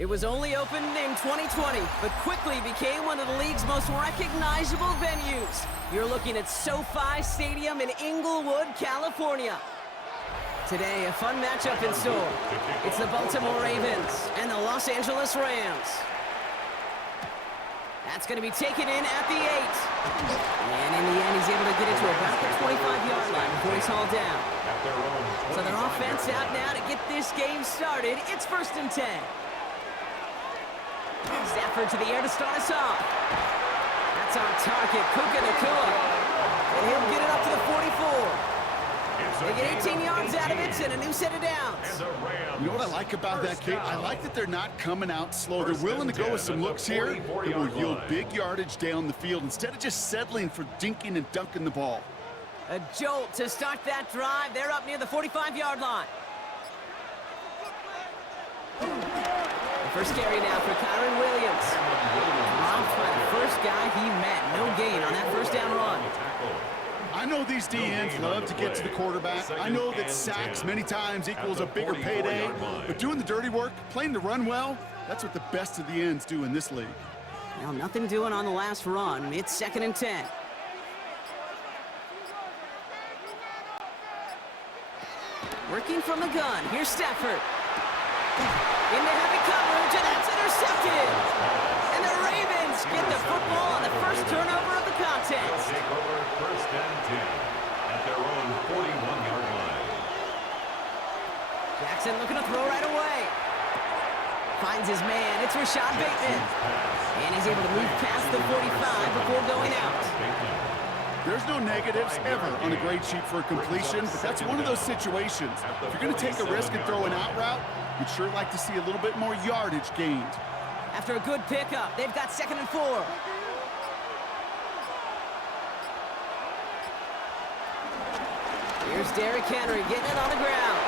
It was only opened in 2020, but quickly became one of the league's most recognizable venues. You're looking at SoFi Stadium in Inglewood, California. Today, a fun matchup in store. It's the Baltimore Ravens and the Los Angeles Rams. That's going to be taken in at the 8. And in the end, he's able to get it to about the 25-yard line before he's hauled down. So their offense out now to get this game started. It's 1st and 10. Stafford to the air to start us off. That's on target. Puka Nacua. And he'll get it up to the 44. They get 18 yards out of it and a new set of downs. You know what I like about that, Kate? I like that they're not coming out slow. They're willing to go with some looks here that will yield big yardage down the field instead of just settling for dinking and dunking the ball. A jolt to start that drive. They're up near the 45-yard line. The first carry now for Kyron Williams. Dropped by the first guy he met. No gain on that first down run. I know these DNs love to get to the quarterback. I know that sacks many times equals a bigger payday, but doing the dirty work, playing the run well, that's what the best of the ends do in this league. Now, nothing doing on the last run. It's 2nd and 10. Working from the gun. Here's Stafford. Into heavy coverage, and that's intercepted. And the Ravens get the football on the first turnover of the contest. Take over 1st and 10 at their own 41-yard line. Jackson looking to throw right away. Finds his man. It's Rashad Bateman. And he's able to move past the 45 before going out. There's no negatives ever on a grade sheet for a completion, but that's one of those situations. If you're going to take a risk and throw an out route, you'd sure like to see a little bit more yardage gained. After a good pickup, they've got 2nd and 4. Here's Derrick Henry getting it on the ground.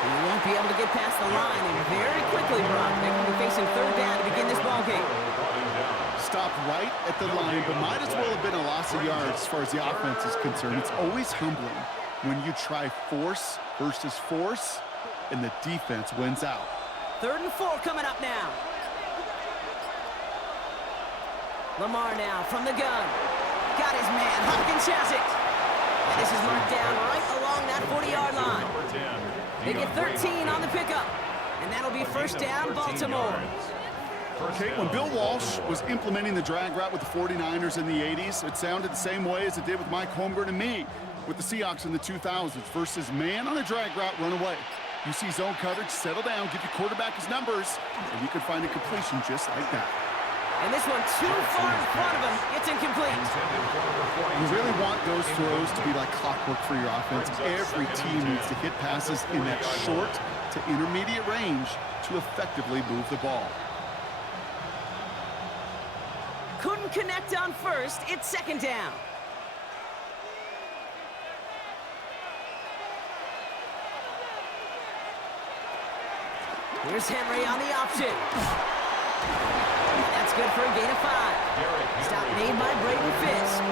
He won't be able to get past the line, and very quickly, Brock, they will be facing 3rd down to begin this ballgame. Stopped right at the line, but might as well have been a loss of yards as far as the offense is concerned. It's always humbling when you try force versus force, and the defense wins out. 3rd and 4 coming up now. Lamar now from the gun. Got his man. Hopkins has it. And this is marked down right along that 40-yard line. They get 13 on the pickup. And that'll be 1st down, Baltimore. Okay, when Bill Walsh was implementing the drag route with the 49ers in the 80s, it sounded the same way as it did with Mike Holmgren and me with the Seahawks in the 2000s versus man on a drag route, run away. You see zone coverage, settle down, give your quarterback his numbers, and you can find a completion just like that. And this one too far in front of him. It's incomplete. You really want those throws to be like clockwork for your offense. Every team needs to hit passes in that short to intermediate range to effectively move the ball. Couldn't connect on first. It's 2nd down. Here's Henry on the option. That's good for a gain of 5. Stop made by Braden Fisk.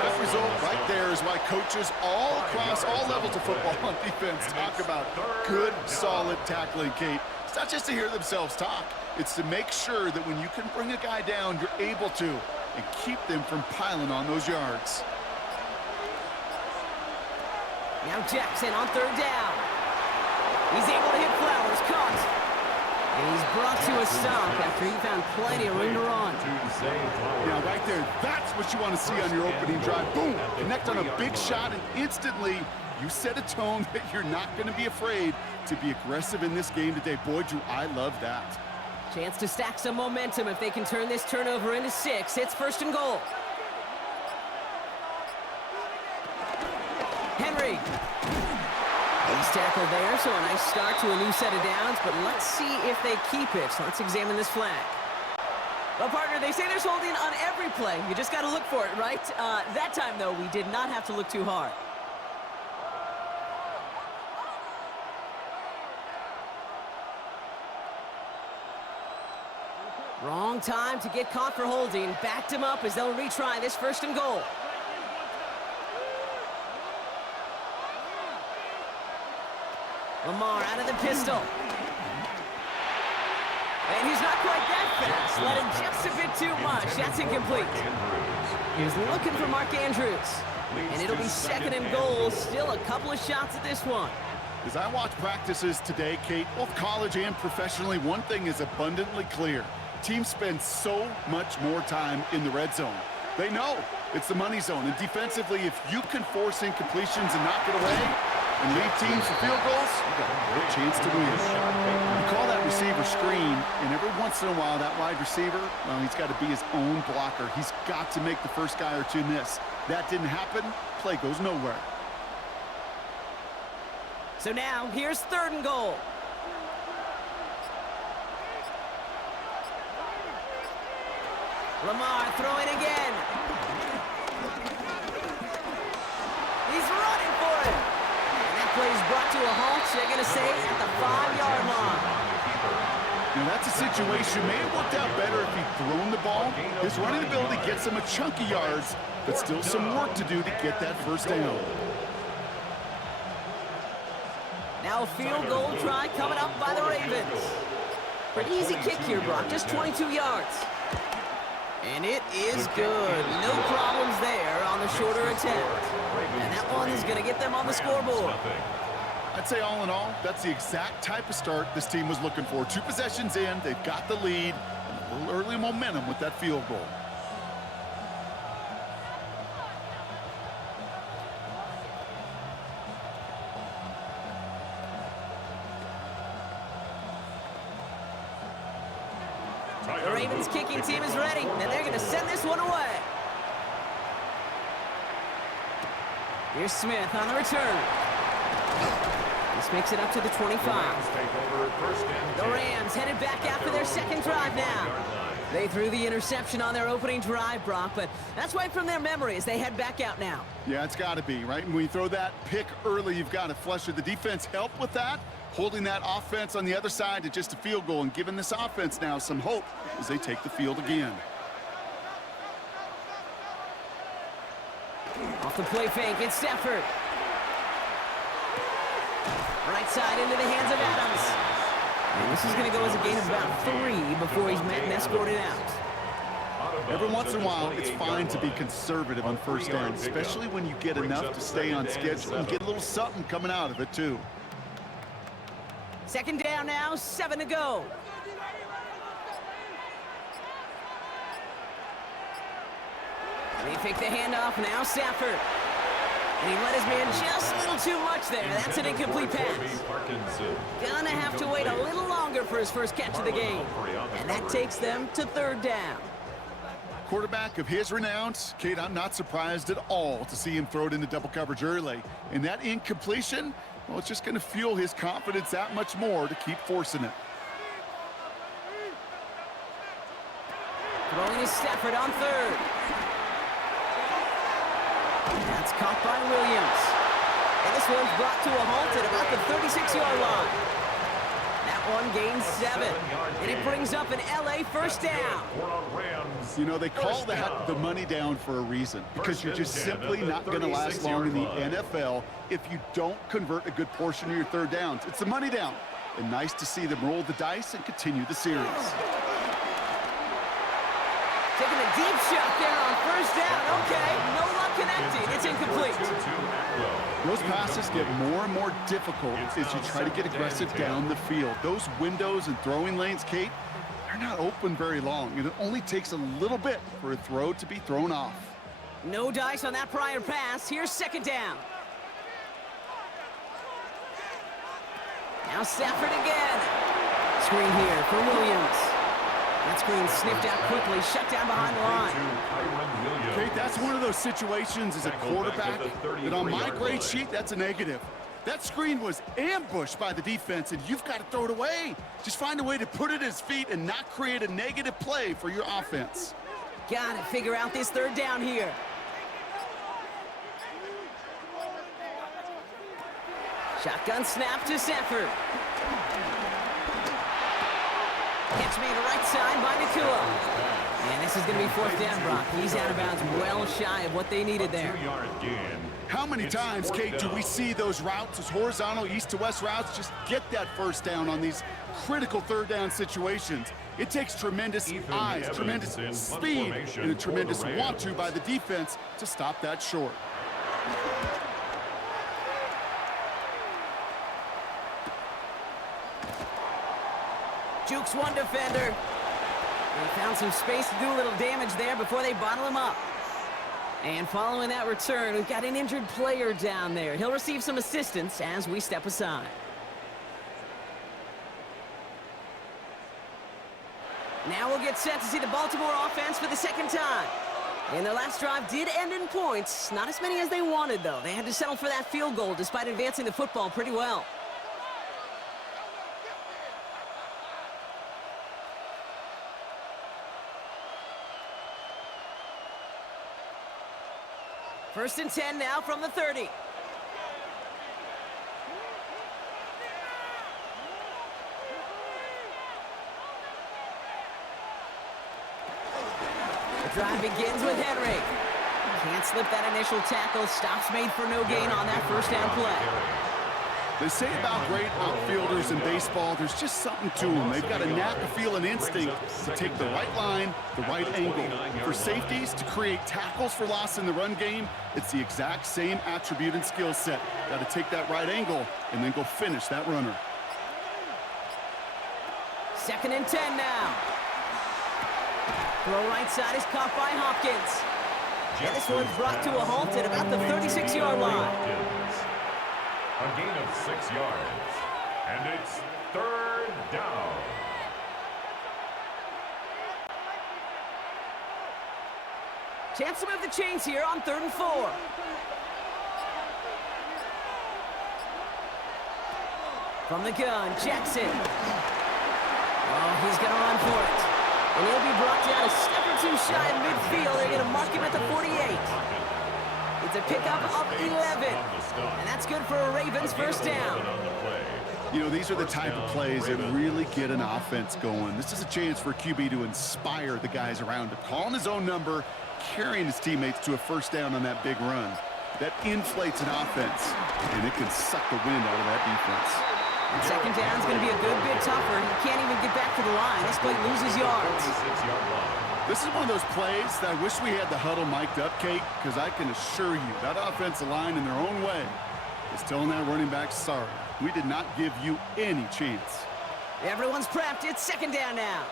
That result right there is why coaches all across all levels of football on defense talk about good, solid tackling, Kate. It's not just to hear themselves talk. It's to make sure that when you can bring a guy down, you're able to, and keep them from piling on those yards. Now Jackson on 3rd down. He's able to hit Flowers, caught. And he's brought to a stop after he found plenty of room to run. Yeah, right there, that's what you want to see on your opening drive. Boom, connect on a big shot, and instantly you set a tone that you're not going to be afraid to be aggressive in this game today. Boy, do I love that. Chance to stack some momentum if they can turn this turnover into 6. It's 1st and goal. Henry. He's tackled there, so a nice start to a new set of downs, but let's see if they keep it. So let's examine this flag. Well, partner, they say there's holding on every play. You just got to look for it, right? That time, though, we did not have to look too hard. Wrong time to get caught for holding. Backed him up as they'll retry this 1st and goal. Lamar out of the pistol. And he's not quite that fast. Let him just a bit too much. That's incomplete. He's looking for Mark Andrews. And it'll be second and goal. Still a couple of shots at this one. As I watch practices today, Kate, both college and professionally, one thing is abundantly clear. Teams spend so much more time in the red zone. They know it's the money zone. And defensively, if you can force incompletions and knock it away and lead teams to field goals, you got a great chance to win. You call that receiver screen, and every once in a while, that wide receiver, well, he's got to be his own blocker. He's got to make the first guy or two miss. That didn't happen. Play goes nowhere. So now, here's third and goal. Lamar throwing again. He's running for it. And that play is brought to a halt, they're going to say, at the 5-yard line. Now, that's a situation may have worked out better if he'd thrown the ball. His running ability gets him a chunk of yards, but still some work to do to get that first down. Now a field goal try coming up by the Ravens. Pretty easy kick here, Brock, just 22 yards. And it is good. No problems there on the shorter attempt. And that one is going to get them on the scoreboard. I'd say all in all, that's the exact type of start this team was looking for. 2 possessions in, they've got the lead, and a little early momentum with that field goal. The Ravens kicking team is ready, and they're going to send this one away. Here's Smith on the return. This makes it up to the 25. The Rams headed back after their second drive now. They threw the interception on their opening drive, Brock, but that's right from their memory as they head back out now. Yeah, it's got to be, right? And when you throw that pick early, you've got to flush it. The defense helped with that, holding that offense on the other side to just a field goal and giving this offense now some hope as they take the field again. Off the play fake, it's Stafford. Right side into the hands of Adams. And this is going to go as a gain of about 3 before he's met and escorted out. Every once in a while, it's fine to be conservative on first down, especially when you get enough to stay on schedule and get a little something coming out of it, too. Second down now, 7 to go. They fake the handoff, now Stafford. And he let his man just a little too much there. That's an incomplete pass. Gonna have to wait a little longer for his first catch of the game. And that takes them to third down. Quarterback of his renown, Kate, I'm not surprised at all to see him throw it into double coverage early. And that incompletion, well, it's just going to fuel his confidence that much more to keep forcing it. Throwing is Stafford on third. That's caught by Williams. And this one's brought to a halt at about the 36-yard line. That one gains 7. And it brings up an LA first down. You know, they call that the money down for a reason, because you're just simply not going to last long in the NFL if you don't convert a good portion of your third downs. It's the money down. And nice to see them roll the dice and continue the series. Taking a deep shot there on first down. Okay, no luck connecting. It's incomplete. Those passes get more and more difficult as you try to get aggressive down the field. Those windows and throwing lanes, Kate, they're not open very long, and it only takes a little bit for a throw to be thrown off. No dice on that prior pass. Here's second down. Now Stafford again. Screen here for Williams. That screen sniffed out quickly, shut down behind the line. Kate, that's one of those situations as a quarterback that on my grade sheet, that's a negative. That screen was ambushed by the defense, and you've got to throw it away. Just find a way to put it at his feet and not create a negative play for your offense. Got to figure out this third down here. Shotgun snap to Stafford. Catch made right side by Nakua. And this is going to be fourth down, Brock. He's out of bounds well shy of what they needed there. 2-yard gain. How many times, Kate, do we see those routes, those horizontal east-to-west routes, just get that first down on these critical third down situations? It takes tremendous eyes, tremendous speed, and a tremendous want-to by the defense to stop that short. Jukes one defender. They found some space to do a little damage there before they bottle him up. And following that return, we've got an injured player down there. He'll receive some assistance as we step aside. Now we'll get set to see the Baltimore offense for the second time. And their last drive did end in points. Not as many as they wanted, though. They had to settle for that field goal despite advancing the football pretty well. First and 10 now from the 30. The drive begins with Henry. Can't slip that initial tackle. Stops made for no gain on that first down play. They say about great outfielders in baseball, there's just something to them. They've got a knack, a feel, and instinct to take the right line, the right angle. For safeties, to create tackles for loss in the run game, it's the exact same attribute and skill set. Got to take that right angle and then go finish that runner. Second and 10 now. Throw right side is caught by Hopkins. And this one's brought to a halt at about the 36-yard line. A gain of 6 yards. And it's third down. Chance to move the chains here on 3rd and 4. From the gun, Jackson. Oh, he's going to run for it. And he'll be brought down a step or two shy of midfield. They're going to mark him at the 48. It's a pickup of 11. And that's good for a Ravens first down. You know, these are the type of plays that really get an offense going. This is a chance for QB to inspire the guys around him. Calling his own number, carrying his teammates to a first down on that big run. That inflates an offense, and it can suck the wind out of that defense. Second down's going to be a good bit tougher. He can't even get back to the line. This play loses yards. This is one of those plays that I wish we had the huddle mic'd up, Kate, because I can assure you that offensive line in their own way is telling that running back, sorry, we did not give you any chance. Everyone's prepped. It's second down now.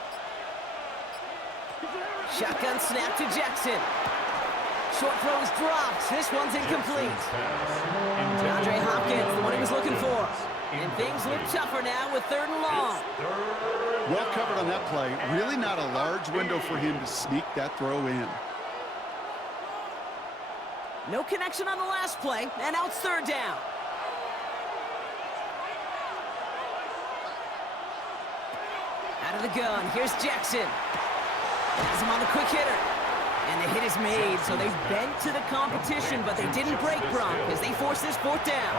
Shotgun snap to Jackson. Short throw is dropped. This one's incomplete. DeAndre Hopkins, the one he was looking for. And things look tougher now with 3rd and long. Well covered on that play. Really not a large window for him to sneak that throw in. No connection on the last play, and now it's 3rd down. Out of the gun, here's Jackson. Has him on the quick hitter. And the hit is made, so they bent to the competition, but they didn't break, Brock, as they force this 4th down.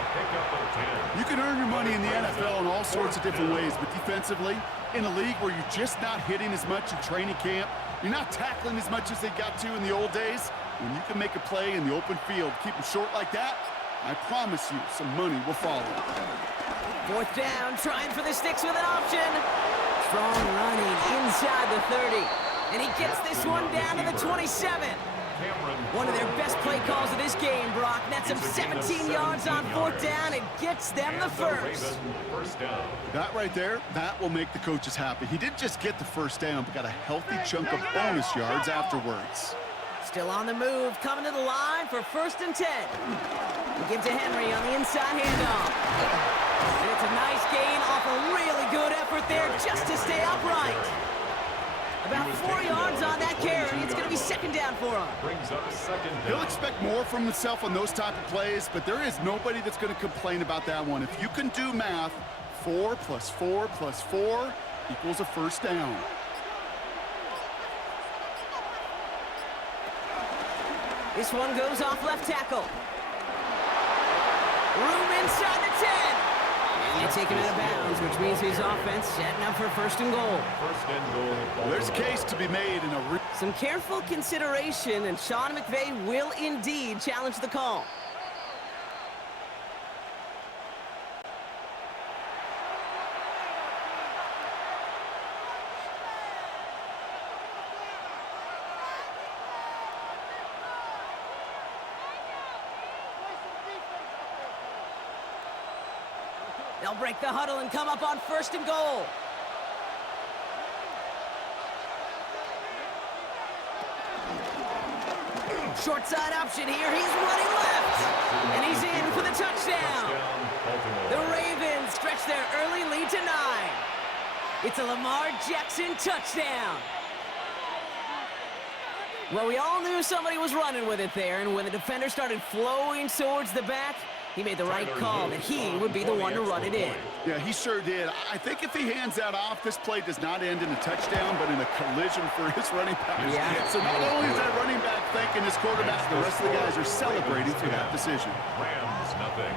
You can earn your money in the NFL in all sorts of different ways, but defensively, in a league where you're just not hitting as much in training camp, you're not tackling as much as they got to in the old days, when you can make a play in the open field, keep them short like that, I promise you some money will follow. 4th down, trying for the sticks with an option. Strong running inside the 30. And he gets this one down to the 27. One of their best play calls of this game, Brock. Nets him 17 yards on 4th down and gets them the first. That right there, that will make the coaches happy. He didn't just get the first down, but got a healthy chunk of bonus yards afterwards. Still on the move, coming to the line for 1st and 10. He gives to Henry on the inside handoff. And it's a nice gain off a really good effort there just to stay upright. About 4 yards on that carry. It's going to be second down for him. He'll expect more from himself on those type of plays, but there is nobody that's going to complain about that one. If you can do math, 4 + 4 + 4 equals a first down. This one goes off left tackle. Room inside the 10. And they take him out of bounds, which means his offense setting up for first and goal. First and goal. Well, there's a case to be made in a... Some careful consideration, and Sean McVay will indeed challenge the call. They'll break the huddle and come up on first and goal. Short side option here. He's running left. And he's in for the touchdown. The Ravens stretch their early lead to 9. It's a Lamar Jackson touchdown. Well, we all knew somebody was running with it there, and when the defender started flowing towards the back, he made the right call that he would be the one to run it in. Yeah, he sure did. I think if he hands that off, this play does not end in a touchdown, but in a collision for his running back. Yeah. So not only is that running back thanking his quarterback, the rest of the guys are celebrating for that decision. Rams, nothing.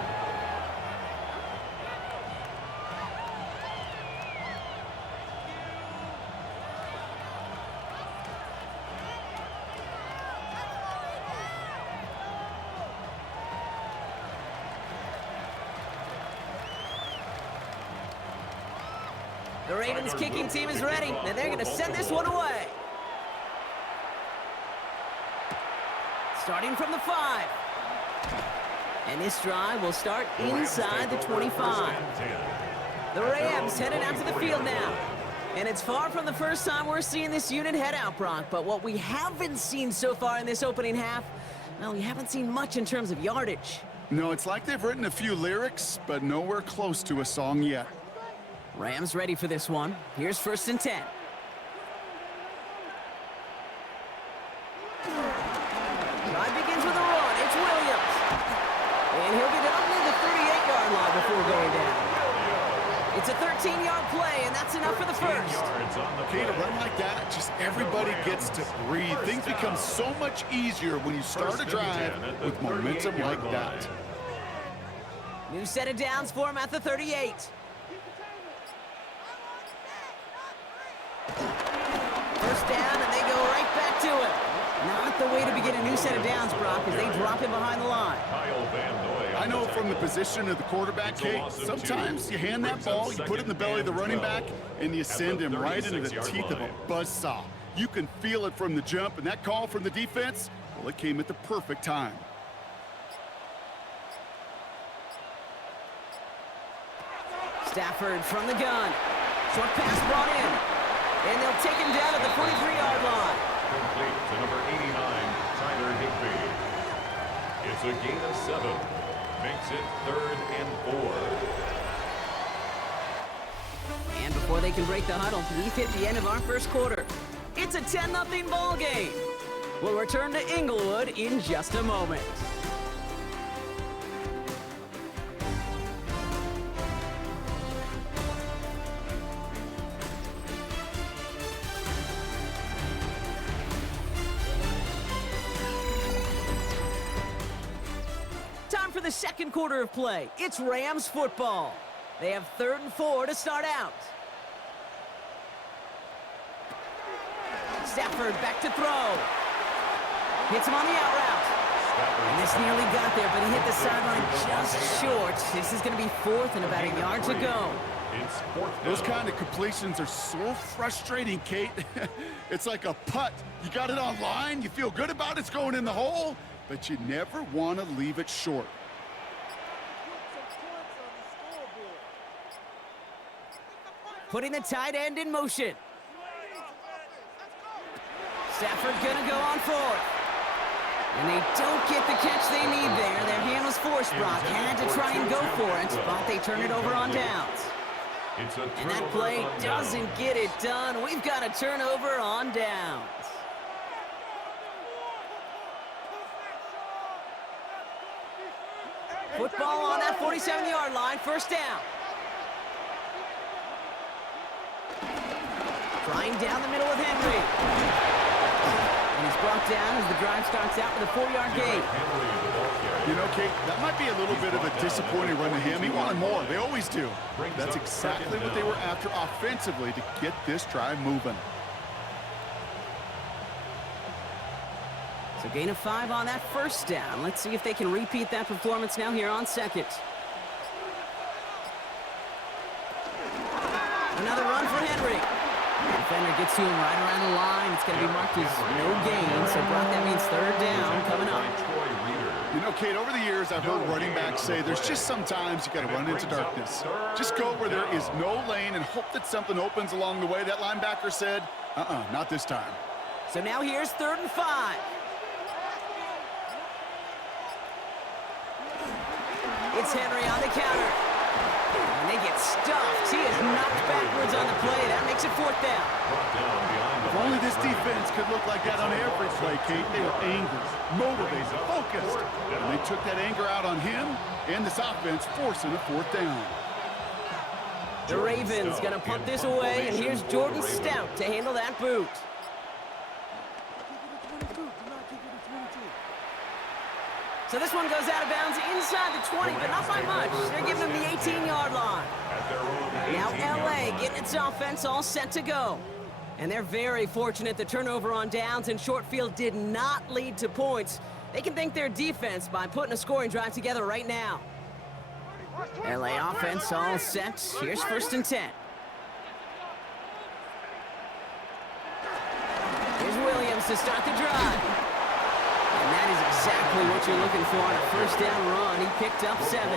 The Ravens kicking team is ready, and they're going to send this one away. Starting from the 5. And this drive will start inside the 25. The Rams headed out to the field now. And it's far from the first time we're seeing this unit head out, Brock. But what we haven't seen so far in this opening half, well, we haven't seen much in terms of yardage. No, it's like they've written a few lyrics, but nowhere close to a song yet. Rams ready for this one. Here's first and 10. Drive begins with a run. It's Williams. And he'll get it up near the 38-yard line before going down. It's a 13-yard play, and that's enough for the first. Okay, to run like that, just everybody gets to breathe. Things become so much easier when you start a drive with momentum like that. New set of downs for him at the 38. First down, and they go right back to it. Not the way to begin a new set of downs, Brock, as they drop him behind the line. I know from the position of the quarterback, Kate, sometimes you hand that ball, you put it in the belly of the running back, and you send him right into the teeth of a buzzsaw. You can feel it from the jump, and that call from the defense, well, it came at the perfect time. Stafford from the gun. Short pass brought in. And they'll take him down at the 43-yard line. Complete to number 89, Tyler Higbee. It's a gain of 7. Makes it 3rd and 4. And before they can break the huddle, we've hit the end of our first quarter. It's a 10-0 ball game. We'll return to Inglewood in just a moment. For the second quarter of play, it's Rams football. They have 3rd and 4 to start out. Stafford back to throw. Hits him on the out route. And this nearly got there, but he hit the sideline just short. This is going to be 4th and about a yard to go. Those kind of completions are so frustrating, Kate. It's like a putt. You got it on line, you feel good about it's going in the hole, but you never want to leave it short. Putting the tight end in motion. Stafford gonna go on 4th. And they don't get the catch they need there. Their hand was forced, Brock. Had to try and go for it, but they turn it over on downs. And that play doesn't get it done. We've got a turnover on downs. Football on that 47-yard line, first down. Trying down the middle with Henry. And And he's brought down as the drive starts out with a 4-yard gain. You know, Kate, that might be a little bit of a disappointing run to him. He wanted more. They always do. That's exactly what they were after offensively to get this drive moving. So gain of 5 on that first down. Let's see if they can repeat that performance now here on second. Another run for Henry. The defender gets to him right around the line. It's going to be marked as no gain. So, Brock, that means 3rd down coming up. You know, Kate, over the years, I've heard running backs say there's just sometimes you got to run into darkness. Just go where there is no lane and hope that something opens along the way. That linebacker said, not this time. So now here's 3rd and 5. It's Henry on the counter. And they get stuffed. He is knocked backwards on the play. That makes it 4th down. If only this defense could look like that on every play, Kate. They were angry, motivated, focused. And they took that anger out on him and this offense, forcing a 4th down. The Ravens going to punt this away, and here's Jordan Stout to handle that boot. So this one goes out of bounds inside the 20, but not by much. They're giving him the 18-yard line. Now LA getting its offense all set to go. And they're very fortunate the turnover on downs and short field did not lead to points. They can thank their defense by putting a scoring drive together right now. LA offense all set. Here's 1st and 10. Here's Williams to start the drive. And that is exactly what you're looking for on a 1st down run. He picked up 7.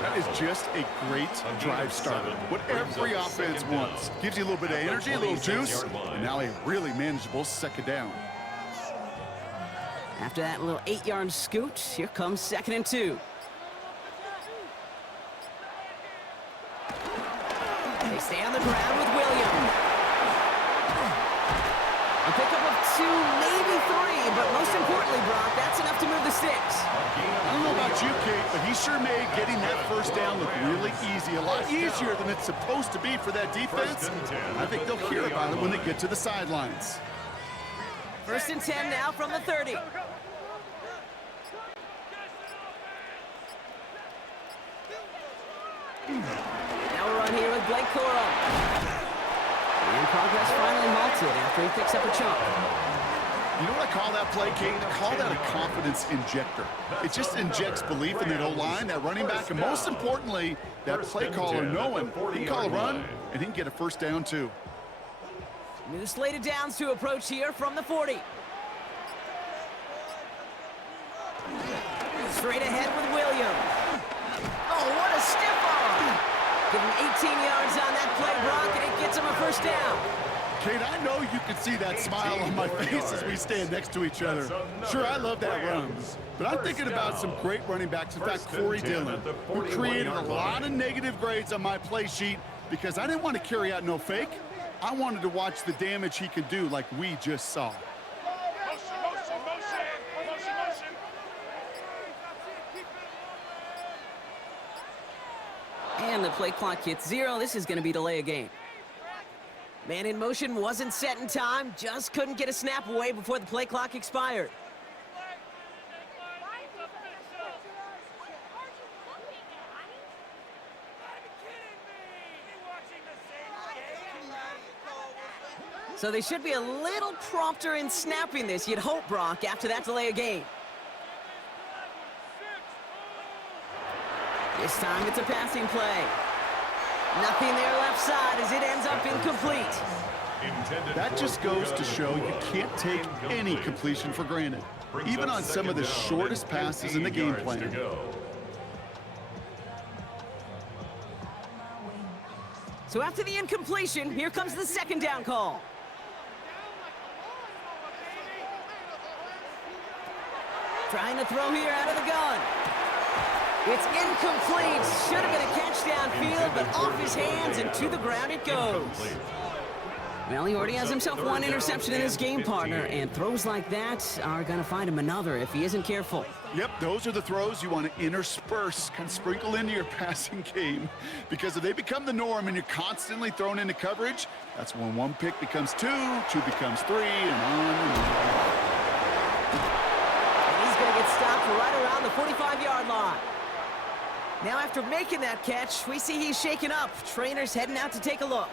That is just a great drive starter. What every offense wants. Gives you a little bit of energy, a little juice, and now a really manageable 2nd down. After that little 8-yard scoot, here comes 2nd and 2. They stay on the ground with Williams. A pickup of 2, maybe 3, but most importantly, Brock, that's enough to move the sticks. I don't know about you, Kate, but he sure made getting that 1st down look really easy. A lot easier than it's supposed to be for that defense. I think they'll hear about it when they get to the sidelines. 1st and 10 now from the 30. Now we'll run here with Blake Corum. And progress finally halted after he picks up a chunk. You know what I call that play, Kate? I call that a confidence injector. It just injects belief in that O-line, that running back, and most importantly, that play caller knowing he can call a run and he can get a 1st down too. New slate of downs to approach here from the 40. Straight ahead with Williams. Oh, what a stiff arm! Give him 18 yards on that play, Brock, and it gets him a 1st down. Kate, I know you can see that smile on my face as we stand next to each other. Sure, I love that run, but I'm thinking about some great running backs. In fact, Corey Dillon, who created a lot of negative grades on my play sheet because I didn't want to carry out no fake. I wanted to watch the damage he could do like we just saw. And the play clock hits 0. This is going to be delay a game. Man in motion wasn't set in time. Just couldn't get a snap away before the play clock expired. So they should be a little prompter in snapping this, you'd hope, Brock, after that delay a game. This time it's a passing play. Nothing there left side as it ends up incomplete. That just goes to show you can't take any completion for granted, even on some of the shortest passes in the game plan. So after the incompletion, here comes the 2nd down call. Trying to throw here out of the gun. It's incomplete. Should have been a catch downfield, but off his hands and to the ground it goes. Well, he already has himself one interception in his game, partner, and throws like that are going to find him another if he isn't careful. Yep, those are the throws you want to intersperse, kind of sprinkle into your passing game, because if they become the norm and you're constantly thrown into coverage, that's when one pick becomes two becomes three, and on and on. And he's going to get stopped right around the 45-yard line. Now, after making that catch, we see he's shaken up. Trainer's heading out to take a look.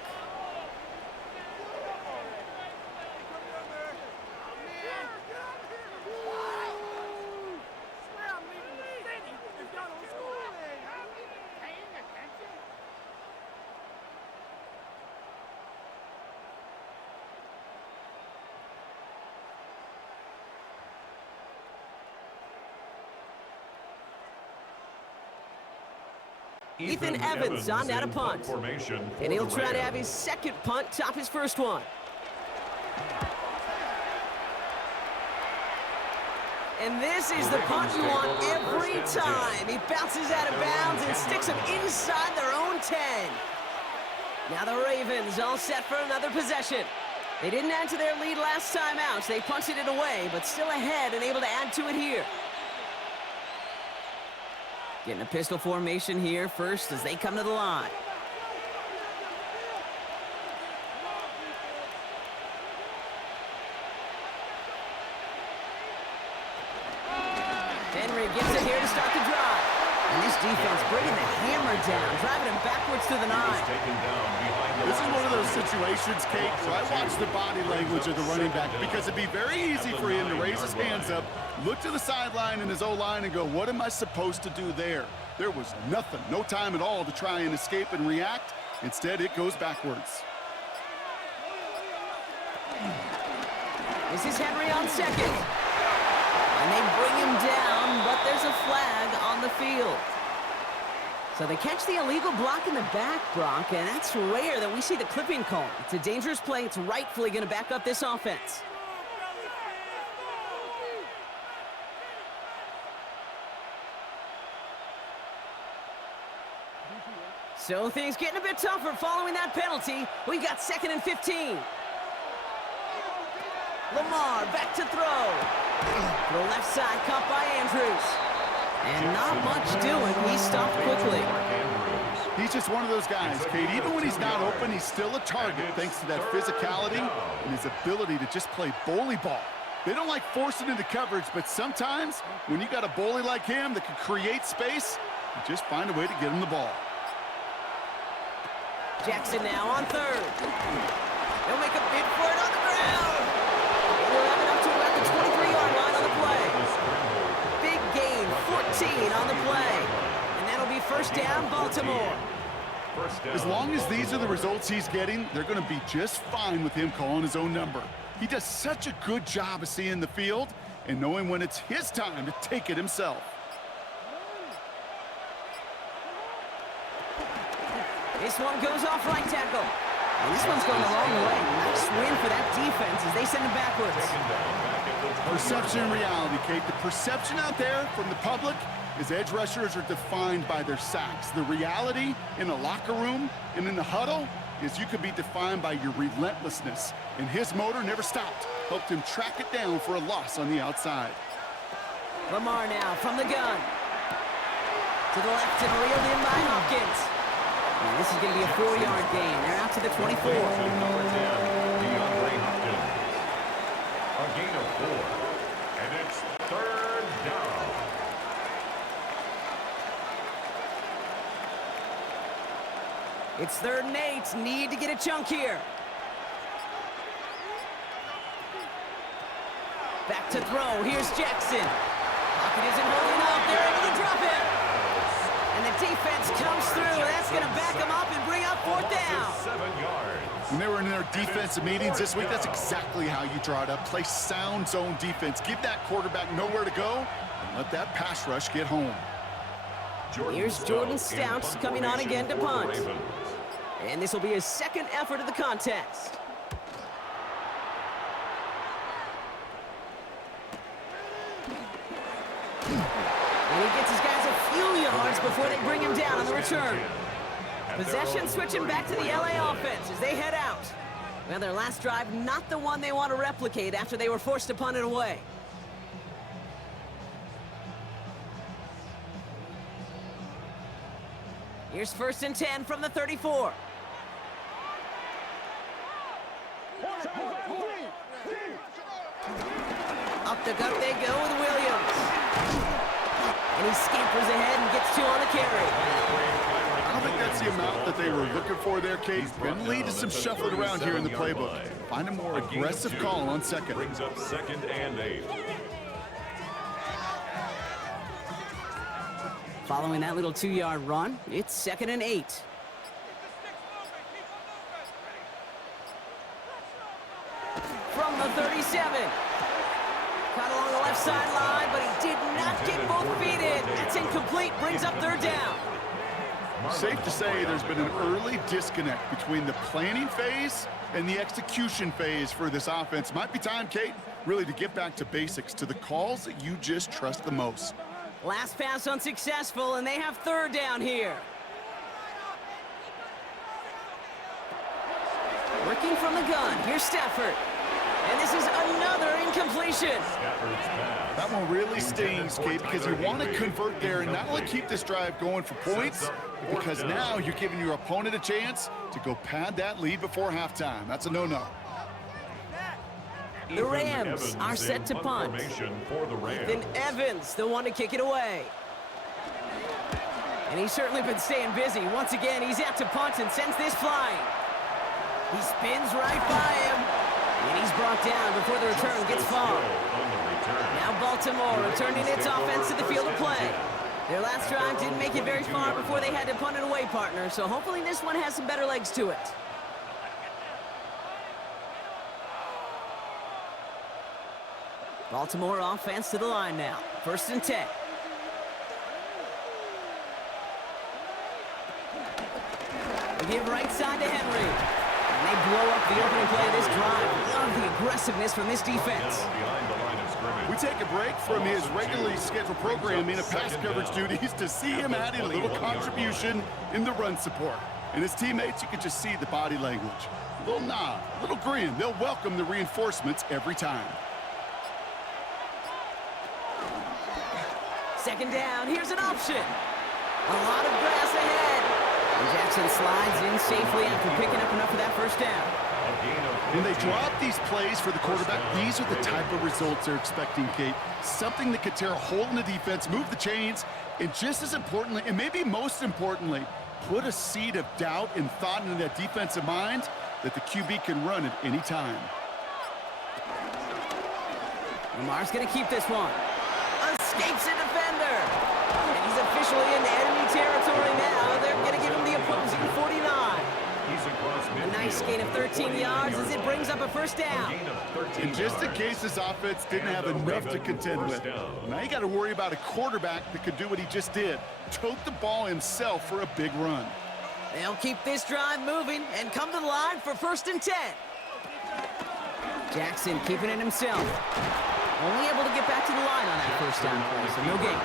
Ethan Evans on that a punt. And he'll try to have his second punt top his first one. And this is the punt you want every time. He bounces out of bounds and sticks him inside their own 10. Now the Ravens all set for another possession. They didn't add to their lead last time out, so they punted it away, but still ahead and able to add to it here. Getting a pistol formation here first as they come to the line. Henry gets it here to start the drive. And this defense bringing the hammer down, driving him backwards to the 9. This is one of those situations, Kate, where I watch the body language of the running back, because it'd be very easy for him to raise his hands up, look to the sideline in his O-line and go, what am I supposed to do there? There was nothing, no time at all to try and escape and react. Instead, it goes backwards. This is Henry on second. And they bring him down, but there's a flag on the field. So they catch the illegal block in the back, Brock, and that's rare that we see the clipping call. It's a dangerous play. It's rightfully going to back up this offense. So things getting a bit tougher following that penalty. We've got 2nd and 15. Lamar back to throw. The left side caught by Andrews. And not much doing. He stopped quickly. He's just one of those guys, Kate. Even when he's not open, he's still a target thanks to that physicality and his ability to just play bully ball. They don't like forcing into coverage, but sometimes when you got a bully like him that can create space, you just find a way to get him the ball. Jackson now on 3rd. They'll make a bid for it on the ground. We'll have it up to about the 23-yard line on the play. Big gain, 14 on the play. And that'll be first down, Baltimore. As long as these are the results he's getting, they're going to be just fine with him calling his own number. He does such a good job of seeing the field and knowing when it's his time to take it himself. This one goes off right tackle. And this one's going the wrong way. Nice win for that defense as they send him backwards. Perception and reality, Kate. The perception out there from the public is edge rushers are defined by their sacks. The reality in the locker room and in the huddle is you could be defined by your relentlessness. And his motor never stopped. Helped him track it down for a loss on the outside. Lamar now from the gun. To the left and reeled in by Hopkins. And this is going to be a 4-yard gain. They're out to the 24. A gain of 4. And it's 3rd down. It's 3rd and 8. Need to get a chunk here. Back to throw. Here's Jackson. Pocket isn't holding up. They're able to drop it. And the defense comes through. That's going to back them up and bring up 4th down. 7 yards. When they were in their defensive meetings this week, that's exactly how you draw it up. Play sound zone defense. Give that quarterback nowhere to go and let that pass rush get home. Here's Jordan Stouts coming on again to punt. And this will be his 2nd effort of the contest. And he gets his guys a few yards before they bring him down on the return. Possession switching back to the LA offense as they head out. Well, their last drive, not the one they want to replicate after they were forced to punt it away. Here's 1st and 10 from the 34. Up the gut they go with Williams. And he scampers ahead and gets 2 on the carry. I don't think that's the amount that they were looking for there, Kate. Going to lead to some shuffling around here in the playbook. Find a more aggressive call on second. Brings up 2nd and 8. Following that little 2-yard run, it's 2nd and 8. From the 37. Caught along the left sideline, but he did not get both feet in. That's incomplete, brings up 3rd down. Safe to say there's been an early disconnect between the planning phase and the execution phase for this offense. Might be time, Kate, really to get back to basics, to the calls that you just trust the most. Last pass unsuccessful, and they have 3rd down here. Working from the gun, here's Stafford. And this is another incompletion. That one really stings, Kate, because you want to convert there and not only keep this drive going for points, because now you're giving your opponent a chance to go pad that lead before halftime. That's a no-no. The Rams are set to punt. Then Evans, the one to kick it away. And he's certainly been staying busy. Once again, he's out to punt and sends this flying. He spins right by him. And he's brought down before the return gets far. Now Baltimore returning its offense to the field of play. Their last drive didn't make it very far before they had to punt it away, partner. So hopefully this one has some better legs to it. Baltimore offense to the line now. 1st and 10. They give right side to Henry. And they blow up the opening play of this drive. Love the aggressiveness from this defense. We take a break from his regularly scheduled programming of pass coverage duties to see him adding a little contribution in the run support. And his teammates, you can just see the body language. A little nod, a little grin. They'll welcome the reinforcements every time. 2nd down, here's an option. A lot of grass ahead. And Jackson slides in safely after picking up enough of that 1st down. When they drop these plays for the quarterback, these are the type of results they're expecting, Kate. Something that could tear a hole in the defense, move the chains, and just as importantly, and maybe most importantly, put a seed of doubt and thought into that defensive mind that the QB can run at any time. Lamar's going to keep this one. Escapes a defender. And he's officially in enemy territory now. They're going to give him the opposing 49. A nice gain of 13 yards as it brings up a 1st down. And just in case this offense didn't have enough to contend with, now you got to worry about a quarterback that could do what he just did. Tote the ball himself for a big run. They'll keep this drive moving and come to the line for 1st and 10. Jackson keeping it himself. Only able to get back to the line on that 1st down play, so no gain.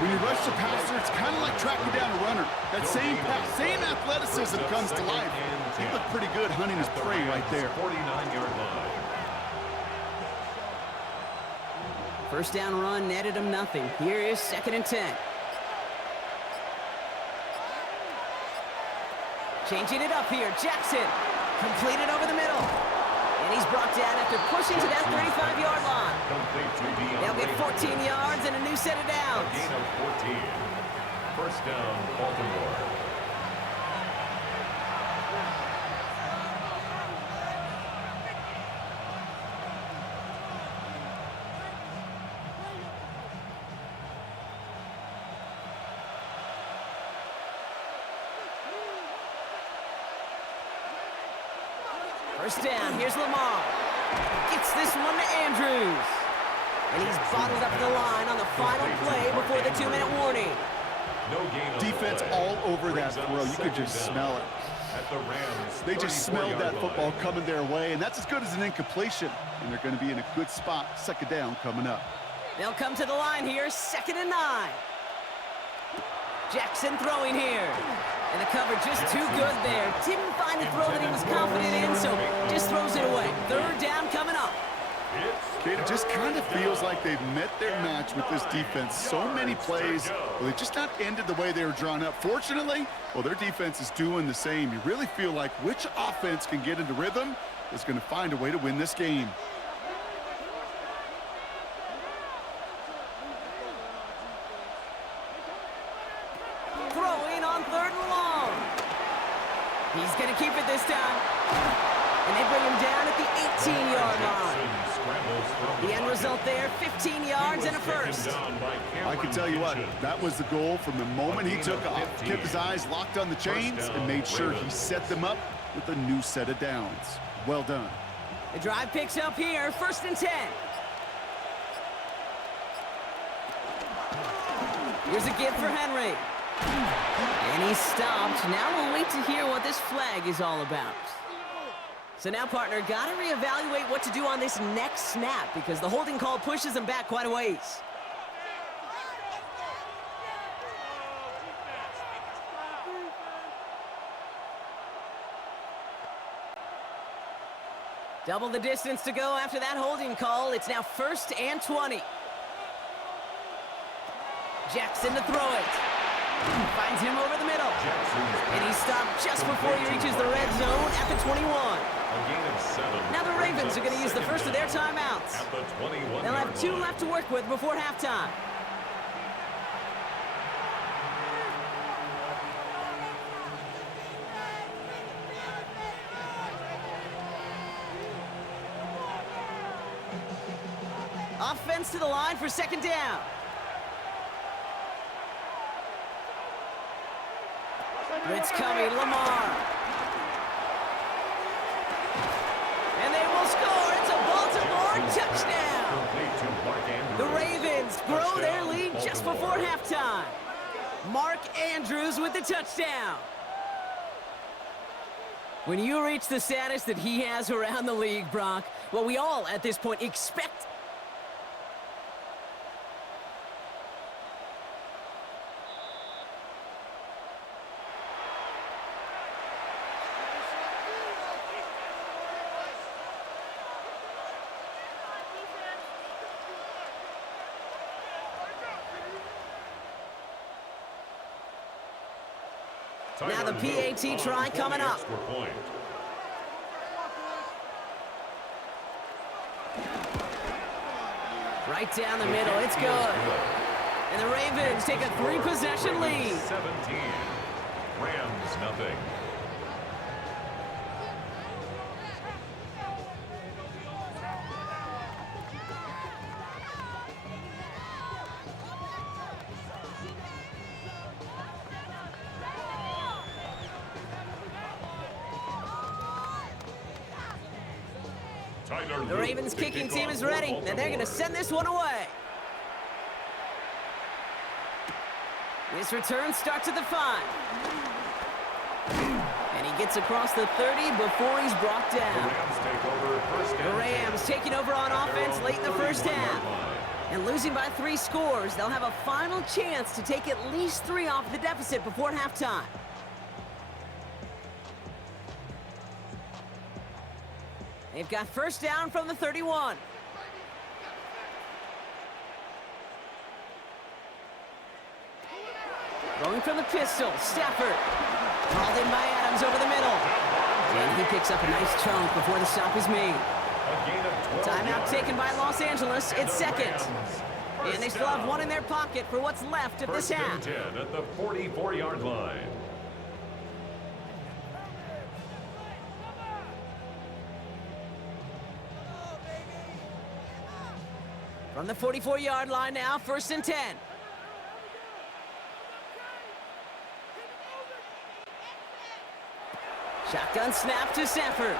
When you rush the passer, it's kind of like tracking down a runner. That same pass, same athleticism comes to life. He looked pretty good hunting his prey right there. 49-yard line. 1st down run netted him nothing. Here is 2nd and 10. Changing it up here, Jackson. Completed over the middle. And he's brought down after pushing to that 35-yard line. They'll get 14 yards and a new set of downs. Gain of 14. 1st down, Baltimore. First down, here's Lamar. Gets this one to Andrews. And he's bottled up the line on the final play before the 2-minute warning. Defense all over that throw. You could just smell it. They just smelled that football coming their way, and that's as good as an incompletion. And they're going to be in a good spot. 2nd down coming up. They'll come to the line here, 2nd and 9. Jackson throwing here. And the cover just too good there. Didn't find a throw that he was confident in, so Kate, it just kind of feels like they've met their match with this defense. So many plays, well, they just not ended the way they were drawn up. Fortunately, well, their defense is doing the same. You really feel like which offense can get into rhythm is going to find a way to win this game. Throwing on 3rd and long. He's going to keep it this time. And they bring him down at the 18-yard line. The end result there, 15 yards and a first. I can tell you what, that was the goal from the moment he took off. Kept his eyes locked on the chains and made sure he set them up with a new set of downs. Well done. The drive picks up here, 1st and 10. Here's a give for Henry. And he's stopped. Now we'll wait to hear what this flag is all about. So now, partner, got to reevaluate what to do on this next snap because the holding call pushes him back quite a ways. Double the distance to go after that holding call. It's now 1st and 20. Jackson to throw it. Finds him over the middle. And he's stopped just before he reaches the red zone at the 21. Now the Ravens are going to use the first of their timeouts. They'll have 2 left to work with before halftime. Offense to the line for 2nd down. It's coming, Lamar. And they will score. It's a Baltimore touchdown. The Ravens grow their lead just before halftime. Mark Andrews with the touchdown. When you reach the status that he has around the league, Brock, well, we all at this point expect. Now the PAT try coming up. Right down the middle, it's good. And the Ravens take a 3-possession lead. 17. Rams nothing. The Ravens kicking team is ready, and they're going to send this one away. This return starts at the 5. And he gets across the 30 before he's brought down. The Rams taking over on offense late in the first half. And losing by 3 scores, they'll have a final chance to take at least 3 off the deficit before halftime. They've got first down from the 31. Going from the pistol, Stafford. Called in by Adams over the middle. And he picks up a nice chunk before the stop is made. Timeout taken by Los Angeles. It's 2nd. And they still have 1 in their pocket for what's left of this half. 10 at the 44-yard line. From the 44-yard line now, 1st and 10. Shotgun snap to Stafford.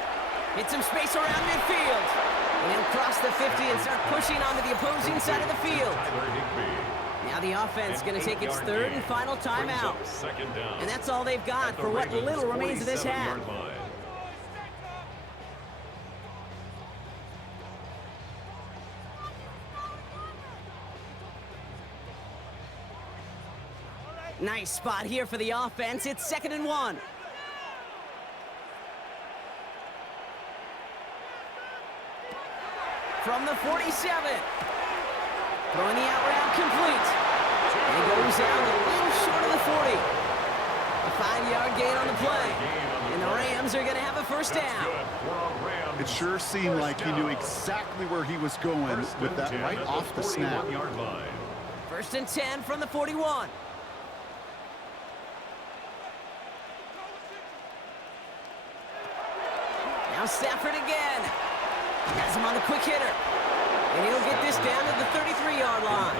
Hits some space around midfield. And he'll cross the 50 and start pushing onto the opposing side of the field. Now the offense is going to take its 3rd and final timeout. And that's all they've got for what little remains of this half. Nice spot here for the offense. It's 2nd and 1. from the 47. Throwing the out route complete. And he goes out a little short of the 40. A 5-yard gain on the play. And the Rams are going to have a first down. It sure seemed like he knew exactly where he was going with that right off the snap. First and 10 from the 41. Now Stafford again. Has him on the quick hitter. And he'll get this down to the 33-yard line.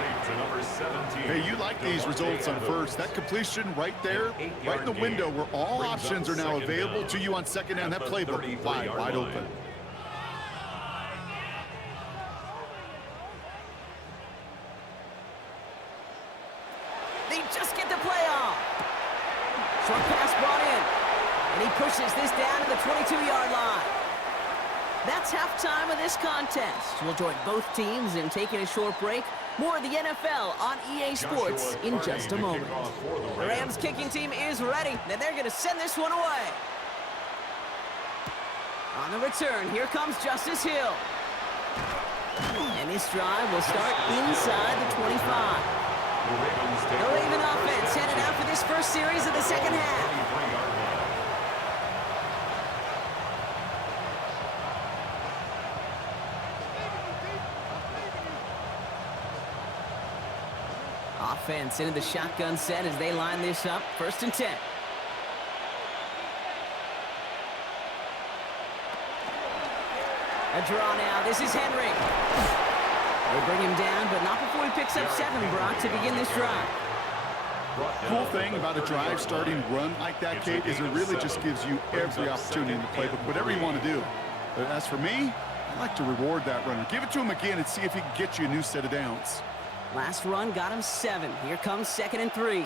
Hey, you like these results on first. That completion right there, right in the window where all options are now available to you on second down. That playbook wide open. They just get the play off. Short pass brought in. And he pushes this down to the 22-yard line. That's halftime of this contest. We'll join both teams in taking a short break. More of the NFL on EA Sports in just a moment. The Rams kicking team is ready, and they're going to send this one away. On the return, here comes Justice Hill. And this drive will start inside the 25. The Raven offense headed out for this first series of the second half. Offense into the shotgun set as they line this up. First and 10. A draw now. This is Henry. They bring him down, but not before he picks up 7, Brock, to begin this drive. Cool thing about a drive starting run like that, Kate, is it really just gives you every opportunity in the playbook, whatever you want to do. But as for me, I like to reward that runner. Give it to him again and see if he can get you a new set of downs. Last run got him 7. Here comes 2nd and 3.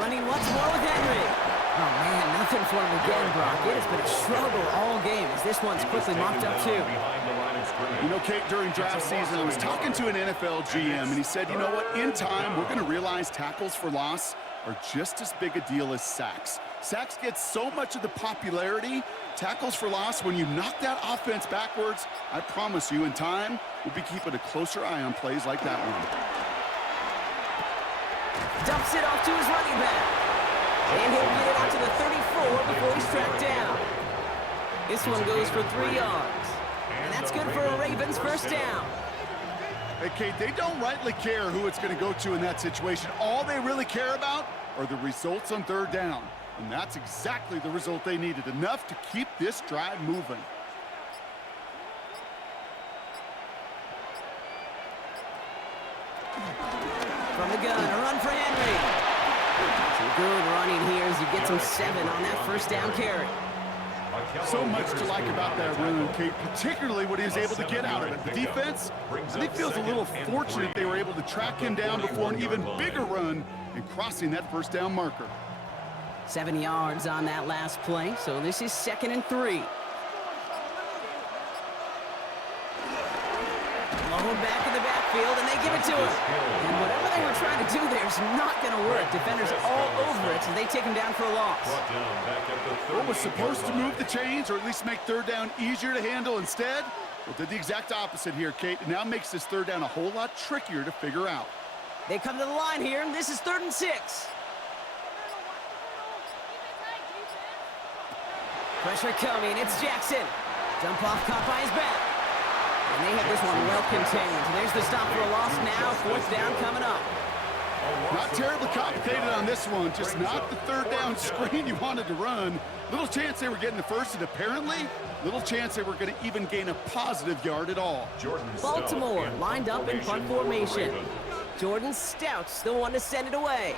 Running once more with Henry. Oh, man, nothing for him again, Brock. It has been a struggle all game as this one's quickly mopped up, too. You know, Kate, during draft season, I was talking to an NFL GM, and he said, you know what, in time, we're going to realize tackles for loss are just as big a deal as sacks. Sacks get so much of the popularity. Tackles for loss, when you knock that offense backwards, I promise you, in time, we'll be keeping a closer eye on plays like that one. Dumps it off to his running back. And he'll get it out to the 34 before he's tracked down. This one goes for 3 yards. And that's good for a Ravens first down. Hey, Kate, they don't rightly care who it's going to go to in that situation. All they really care about are the results on third down. And that's exactly the result they needed, enough to keep this drive moving. From the gun, a run for Henry. Some good running here as he gets him 7 on that first down carry. So much to like about that run, Kate, particularly what he was able to get out of it. The defense, I think, feels a little fortunate they were able to track him down before an even bigger run and crossing that first down marker. 7 yards on that last play, so this is 2nd and 3. Blown back in the backfield, and they give it to him. And whatever they were trying to do there is not going to work. Defenders all over it, so they take him down for a loss. What was supposed to move the chains, or at least make third down easier to handle instead? Well, did the exact opposite here, Kate. It now makes this third down a whole lot trickier to figure out. They come to the line here, and this is 3rd and 6. Pressure coming, it's Jackson. Jump off, caught by his back. And they have this one well contained. There's the stop for a loss now. 4th down coming up. Not terribly complicated on this one. Just not the third down screen you wanted to run. Little chance they were getting the first, and apparently little chance they were going to even gain a positive yard at all. Baltimore lined up in punt formation. Jordan Stout's the one to send it away.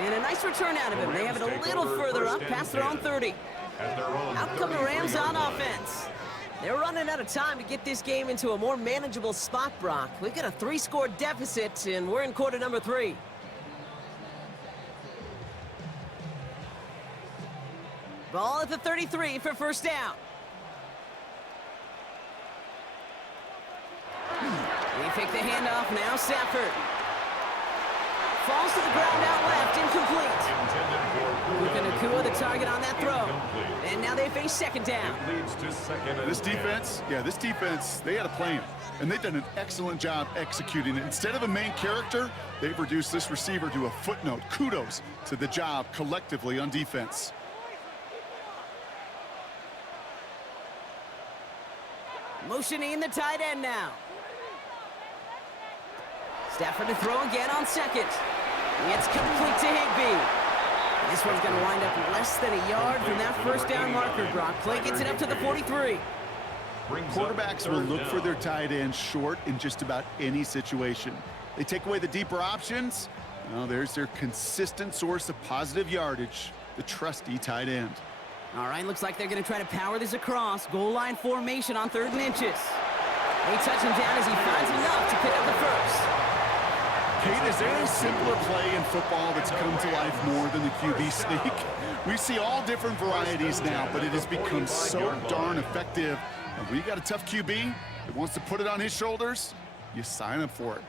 And a nice return out of him. They have it a little further up past their own 30. Out come the Rams on offense. They're running out of time to get this game into a more manageable spot, Brock. We've got a 3-score deficit, and we're in quarter number 3. Ball at the 33 for first down. They fake the handoff. Now Stafford. Falls to the ground out left. Incomplete. Puka Nacua the target on that throw. And now they face second down. Leads to second and This defense, they had a plan. And they've done an excellent job executing it. Instead of a main character, they've reduced this receiver to a footnote. Kudos to the job collectively on defense. Motioning the tight end now. Stafford to throw again on second. It's complete to Higbee. This one's going to wind up less than a yard from that first down marker, Brock. Play gets it up to the 43. Quarterbacks will look for their tight end short in just about any situation. They take away the deeper options. Well, there's their consistent source of positive yardage, the trusty tight end. All right, looks like they're going to try to power this across. Goal line formation on 3rd and inches. They touch him down as he finds enough to pick up the first. Kate, is there a simpler play in football that's come to life more than the QB sneak? We see all different varieties now, but it has become so darn effective. And when you got a tough QB that wants to put it on his shoulders, you sign up for it.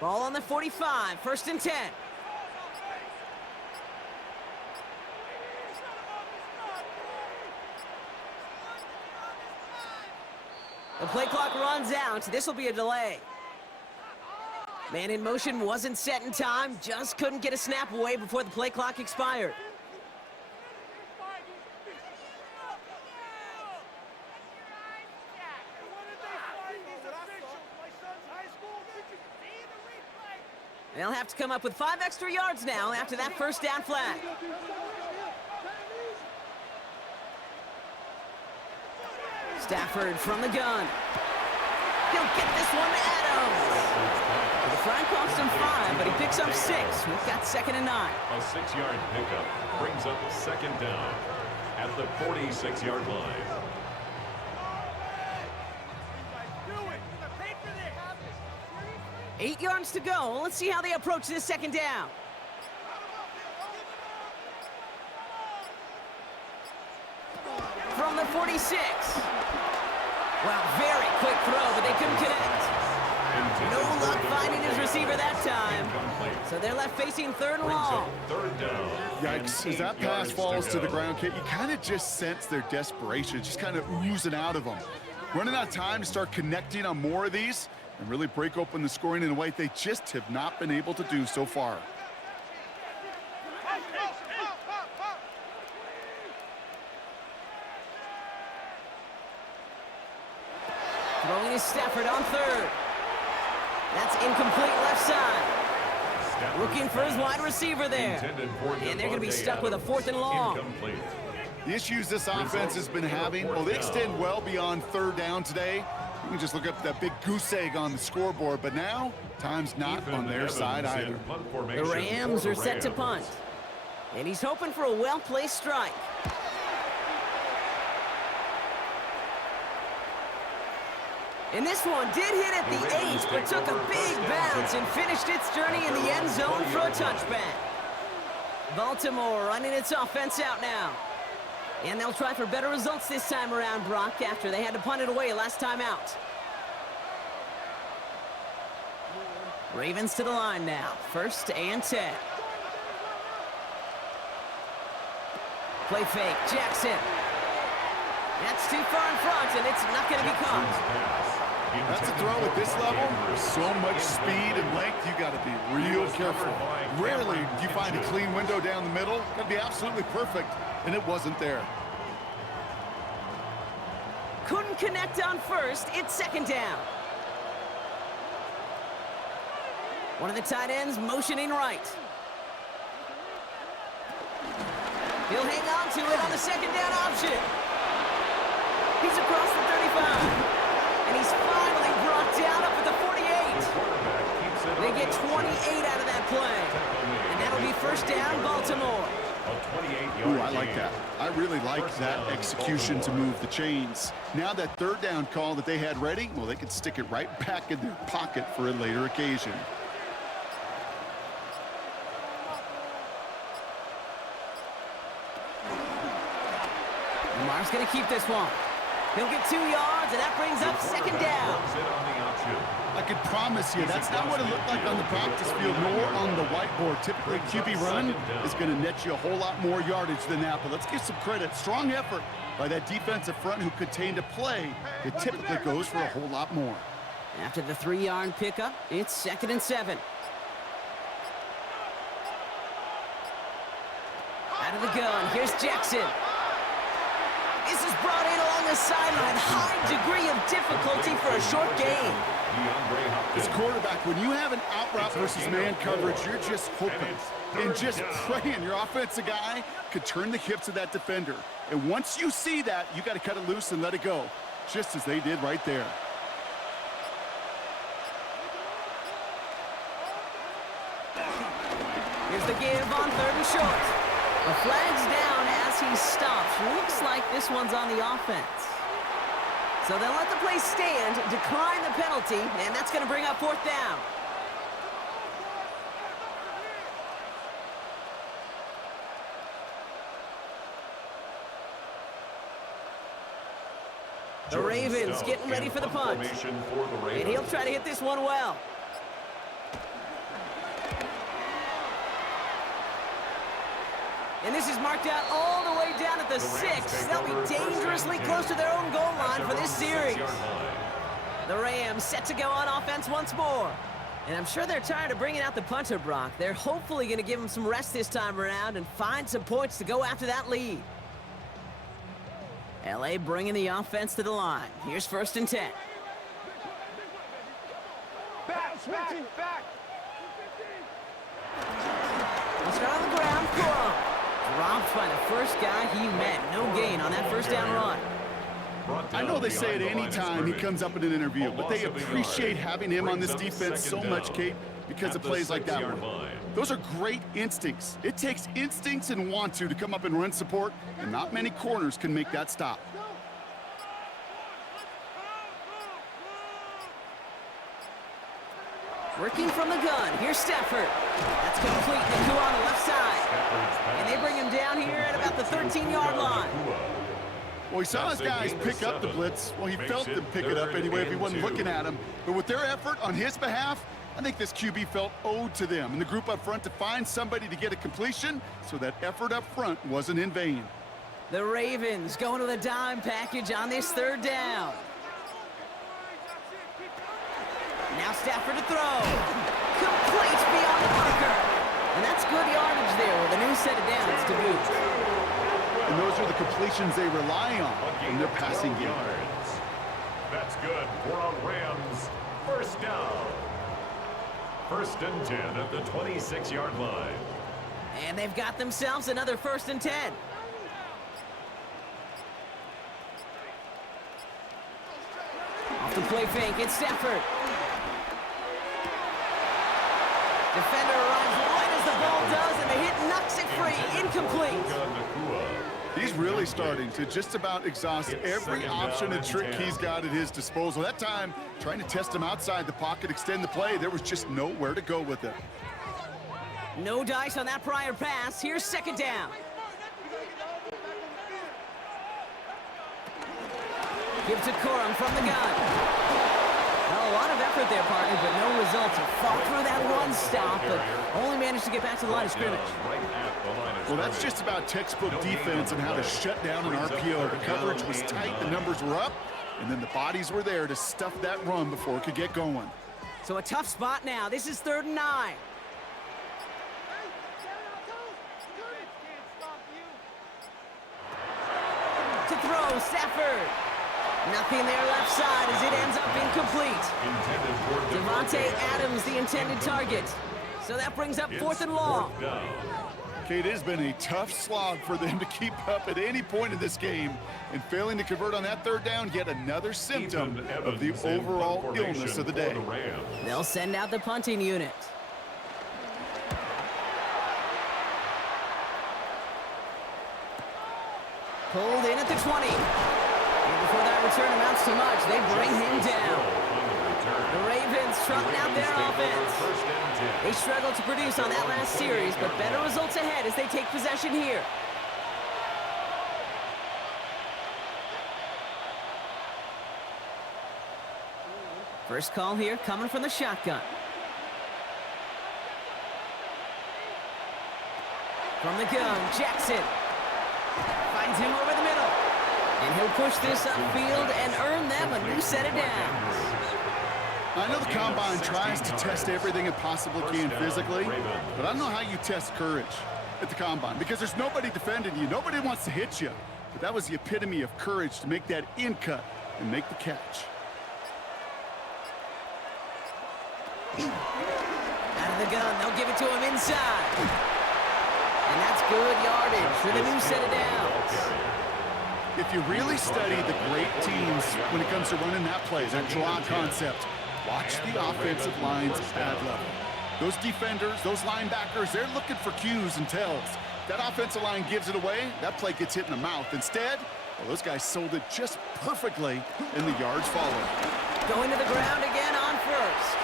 Ball on the 45, 1st and 10. The play clock runs out. This will be a delay. Man in motion wasn't set in time. Just couldn't get a snap away before the play clock expired. They'll have to come up with 5 extra yards now after that first down flag. Stafford from the gun. He'll get this one to Adams. The flag cost him 5, but he picks up 6. We've got 2nd and 9. A 6-yard pickup brings up 2nd down at the 46-yard line. Eight yards to go. Let's see how they approach this 2nd down. From the 46. Wow, very quick throw, but they couldn't connect. No luck finding his receiver that time. So they're left facing 3rd and long. 3rd down. Yikes, as that pass falls to the ground, Kate, you kind of just sense their desperation, just kind of oozing out of them. Running out of time to start connecting on more of these and really break open the scoring in a way they just have not been able to do so far. Throwing is Stafford on 3rd. That's incomplete left side. Looking for his wide receiver there. And they're going to be stuck with a 4th and long. The issues this offense has been having, well, they extend well beyond 3rd down today. You can just look up that big goose egg on the scoreboard, but now time's not on their side either. The Rams are set to punt. And he's hoping for a well-placed strike. And this one did hit at the 8, but took a big bounce and finished its journey in the end zone for a touchback. Baltimore running its offense out now. And they'll try for better results this time around, Brock, after they had to punt it away last time out. Ravens to the line now. 1st and 10. Play fake. Jackson. That's too far in front, and it's not going to be caught. That's a throw at this level. There's so much speed and length, you got to be real careful. Rarely do you find a clean window down the middle. Got to be absolutely perfect, and it wasn't there. Couldn't connect on 1st. It's 2nd down. One of the tight ends motioning right. He'll hang on to it on the 2nd down option. He's across the 35. And he's finally brought down up at the 48. They get 28 out of that play. And that'll be 1st down, Baltimore. Ooh, I like that. I really like that execution to move the chains. Now that 3rd down call that they had ready, well, they could stick it right back in their pocket for a later occasion. Lamar's going to keep this one. He'll get 2 yards, and that brings up 2nd down. I could promise you, that's not what it looked like on the practice field nor on the whiteboard. Typically, QB run is going to net you a whole lot more yardage than that. But let's give some credit. Strong effort by that defensive front who contained a play that typically goes for a whole lot more. After the 3-yard pickup, it's 2nd and 7. Out of the gun, here's Jackson. This is brought in along the sideline. High degree of difficulty for a short gain. As quarterback, when you have an out route versus man coverage, you're just hoping and just praying your offensive guy could turn the hips of that defender. And once you see that, you got to cut it loose and let it go, just as they did right there. Here's the give on 3rd and short. A flag's down as he stops. Looks like this one's on the offense. So they'll let the play stand, decline the penalty, and that's going to bring up 4th down. The Ravens getting ready for the punt. And he'll try to hit this one well. And this is marked out all the way down at the 6. They'll be dangerously close to their own goal line for this series. The Rams set to go on offense once more. And I'm sure they're tired of bringing out the punter, Brock. They're hopefully going to give him some rest this time around and find some points to go after that lead. LA bringing the offense to the line. Here's 1st and 10. Back. Let's go on the ground. Cool. Dropped by the first guy he met. No gain on that 1st down run. I know they say it any time he comes up in an interview, but they appreciate having him on this defense so much, Kate, because of plays like that one. Those are great instincts. It takes instincts and want to come up and run support, and not many corners can make that stop. Working from the gun. Here's Stafford. That's complete. Nakua on the left side. And they bring him down here at about the 13-yard line. Well, he saw his guys pick up the blitz. Well, he felt them pick it up anyway if he wasn't looking at him. But with their effort on his behalf, I think this QB felt owed to them and the group up front to find somebody to get a completion, so that effort up front wasn't in vain. The Ravens going to the dime package on this 3rd down. Now Stafford to throw. Complete beyond the marker. And that's good yardage there with a new set of downs to boot. And those are the completions they rely on in their passing game. That's good for a Rams 1st down. 1st and 10 at the 26-yard line. And they've got themselves another 1st and 10. Off the play fake, it's Stafford. Defender arrives right as the ball does, and the hit knocks it free. Incomplete. He's really starting to just about exhaust every option and trick he's got at his disposal. That time, trying to test him outside the pocket, extend the play, there was just nowhere to go with it. No dice on that prior pass. Here's 2nd down. Give to Corum from the gun. Well, a lot of effort there, partner, but no results. He fought through that one stop, but only managed to get back to the line of scrimmage. Well, that's just about textbook defense and how to shut down an RPO. The coverage was tight, the numbers were up, and then the bodies were there to stuff that run before it could get going. So a tough spot now. This is 3rd and 9. To throw, Stafford. Nothing there left side as it ends up incomplete. Devontae Adams, the intended target. So that brings up 4th and long. It has been a tough slog for them to keep up at any point in this game, and failing to convert on that 3rd down, yet another symptom of the overall illness of the day. They'll send out the punting unit. Pulled in at the 20. And before that return amounts to much, they bring him down. The Ravens trotting out their offense. They struggled to produce on that last series, but better results ahead as they take possession here. First call here coming from the shotgun. From the gun, Jackson finds him over the middle. And he'll push this upfield and earn them a new set of downs. I know the Combine tries to test everything it possibly can physically, but I don't know how you test courage at the Combine because there's nobody defending you. Nobody wants to hit you. But that was the epitome of courage to make that in cut and make the catch. Out of the gun, they'll give it to him inside. And that's good yardage for the new set of downs. If you really study the great teams when it comes to running that play, that draw concept, watch the offensive line's pad level. Those defenders, those linebackers, they're looking for cues and tells. That offensive line gives it away, that play gets hit in the mouth. Instead, well, those guys sold it just perfectly, and the yards follow. Going to the ground again on first.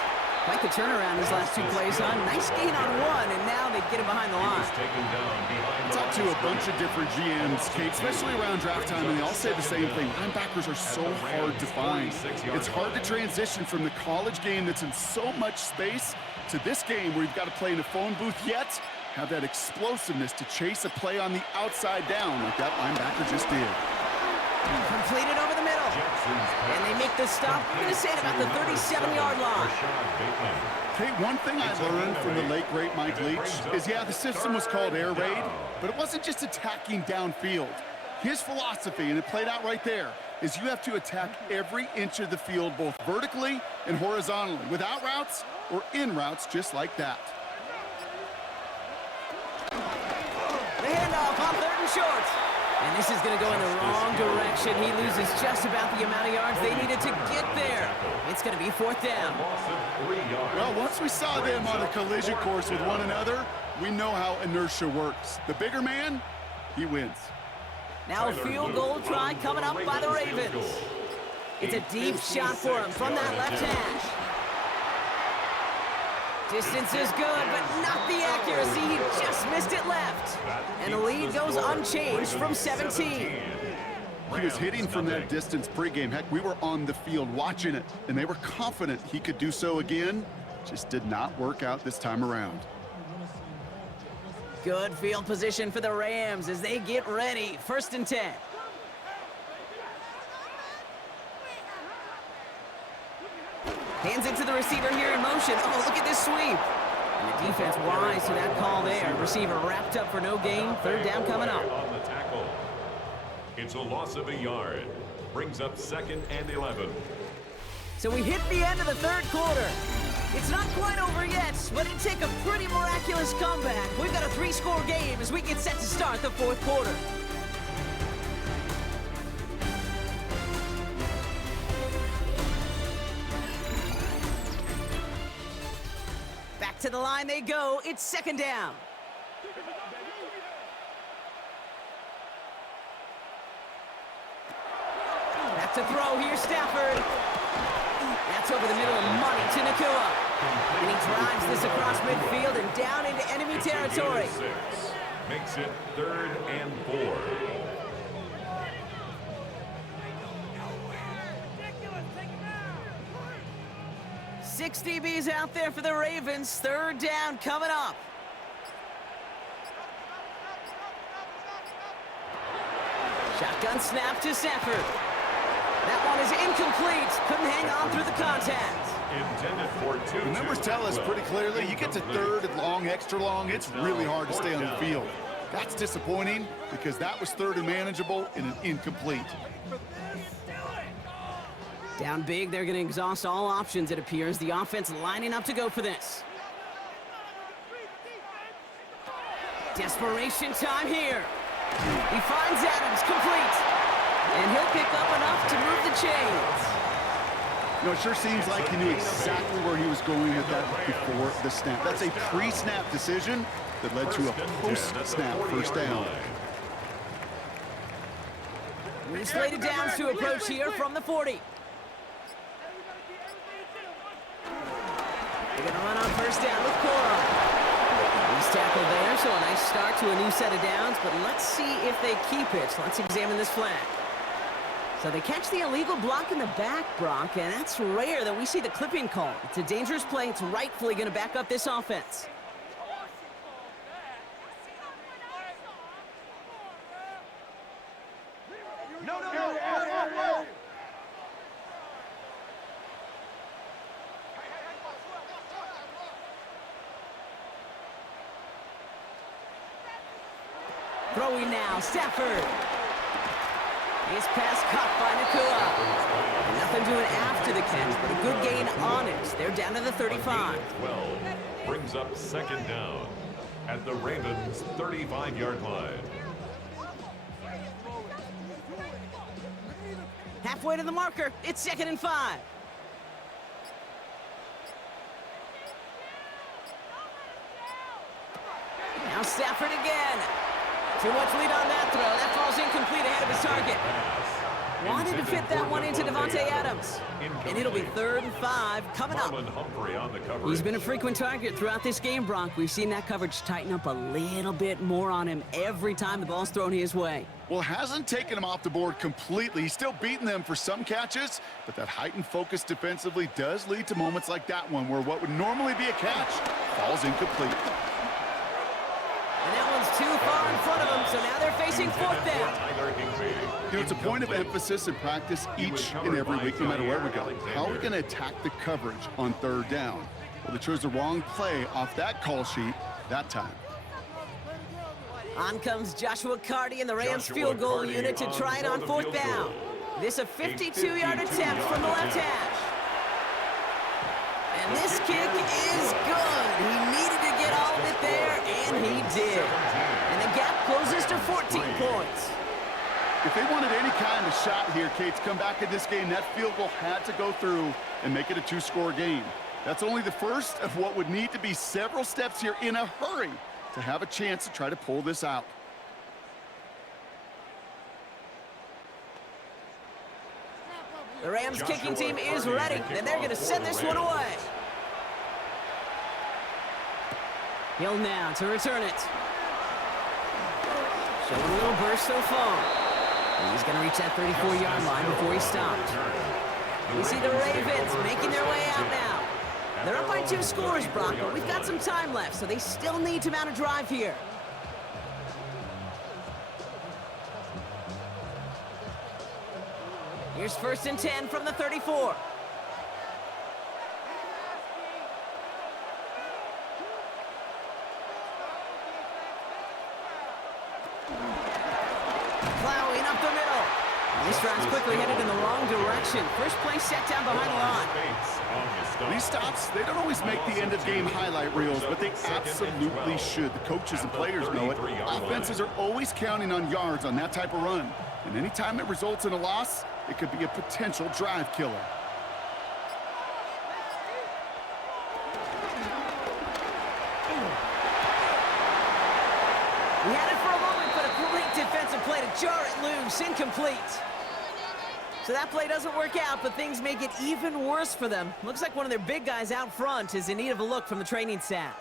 Quite the turnaround these last two plays, huh? Nice gain on one, and now they get him behind the line. I talked to a bunch of different GMs, Kate, especially around draft time, and they all say the same thing. Linebackers are so hard to find. It's hard to transition from the college game that's in so much space to this game where you've got to play in a phone booth, yet have that explosiveness to chase a play on the outside down like that linebacker just did. Completed over the middle. And they make the stop. I'm going to say it about the 37-yard line. Hey, one thing I learned from the late, great Mike Leach is, yeah, the system was called air raid, but it wasn't just attacking downfield. His philosophy, and it played out right there, is you have to attack every inch of the field, both vertically and horizontally, without routes or in routes just like that. The handoff on 3rd and short. And this is going to go in the wrong direction. He loses just about the amount of yards they needed to get there. It's going to be 4th down. Well, once we saw them on a collision course with one another, we know how inertia works. The bigger man, he wins. Now a field goal try coming up by the Ravens. It's a deep shot for him from that left hash. Distance is good, but not the accuracy. He just missed it left. And the lead goes unchanged from 17. He was hitting from that distance pregame. Heck, we were on the field watching it, and they were confident he could do so again. Just did not work out this time around. Good field position for the Rams as they get ready. 1st and 10. Hands it to the receiver here in motion. Oh, look at this sweep. And the defense wise to that call there. Receiver wrapped up for no gain. 3rd down coming up. On the tackle. It's a loss of a yard. Brings up 2nd and 11. So we hit the end of the 3rd quarter. It's not quite over yet, but it'd take a pretty miraculous comeback. We've got a 3-score game as we get set to start the 4th quarter. Back to the line they go. It's 2nd down. Back to throw here, Stafford. That's over the middle of money to Nakua. And he drives this across midfield and down into enemy territory. Makes it 3rd and 4. 6 DBs out there for the Ravens. 3rd down coming up. Shotgun snap to Stafford. That one is incomplete. Couldn't hang on through the contact. Intended for 2. The numbers tell us pretty clearly, you get to 3rd and long, extra long, it's really hard to stay on the field. That's disappointing because that was 3rd and manageable and an incomplete. Down big, they're going to exhaust all options, it appears. The offense lining up to go for this. Desperation time here. He finds Adams, complete. And he'll pick up enough to move the chains. You know, it sure seems like he knew exactly where he was going with that before the snap. That's a pre-snap decision that led to a post-snap 1st down. Slated downs to approach here from the 40. They're going to run on 1st down with Cora. He's tackled there, so a nice start to a new set of downs, but let's see if they keep it. Let's examine this flag. So they catch the illegal block in the back, Brock, and that's rare that we see the clipping call. It's a dangerous play. It's rightfully going to back up this offense. No. Throwing now, Stafford. His pass caught by Nakua. And nothing doing after the catch, but a good gain on it. They're down to the 35. 12 brings up second down at the Ravens' 35-yard line. Halfway to the marker, it's 2nd and 5. Now Stafford again. Too much lead on that throw. That falls incomplete ahead of his target. Wanted to fit that one into Devontae Adams. And it'll be 3rd and 5 coming up. He's been a frequent target throughout this game, Brock. We've seen that coverage tighten up a little bit more on him every time the ball's thrown his way. Well, hasn't taken him off the board completely. He's still beating them for some catches, but that heightened focus defensively does lead to moments like that one where what would normally be a catch falls incomplete. And that one's too far in front of them, so now they're facing 4th down. You know, it's a point of emphasis in practice each and every week, no matter where we go. How are we going to attack the coverage on 3rd down? Well, they chose the wrong play off that call sheet that time. On comes Joshua Carty and the Rams field goal unit to try it on 4th down. This a 52-yard attempt from the left hash. And this kick is good. He needed to get all of it there, and he did. And the gap closes to 14 points. If they wanted any kind of shot here, Kate, to come back in this game, that field goal had to go through and make it a 2-score game. That's only the first of what would need to be several steps here in a hurry to have a chance to try to pull this out. The Rams kicking team is ready, and they're going to send this one away. Hill now to return it. Showing a little burst so far. And he's going to reach that 34-yard line before he stopped. We see the Ravens making their way out now. They're up by 2 scores, Brock, but we've got some time left, so they still need to mount a drive here. Here's 1st and 10 from the 34. Plowing up the middle. This drive's quickly headed in the wrong direction. First play set down behind the line. These stops, they don't always make the end-of-game highlight reels, but they absolutely should. The coaches and players know it. Offenses are always counting on yards on that type of run. And anytime it results in a loss, it could be a potential drive killer. We had it for a moment, but a great defensive play to jar it loose, incomplete. So that play doesn't work out, but things make it even worse for them. Looks like one of their big guys out front is in need of a look from the training staff.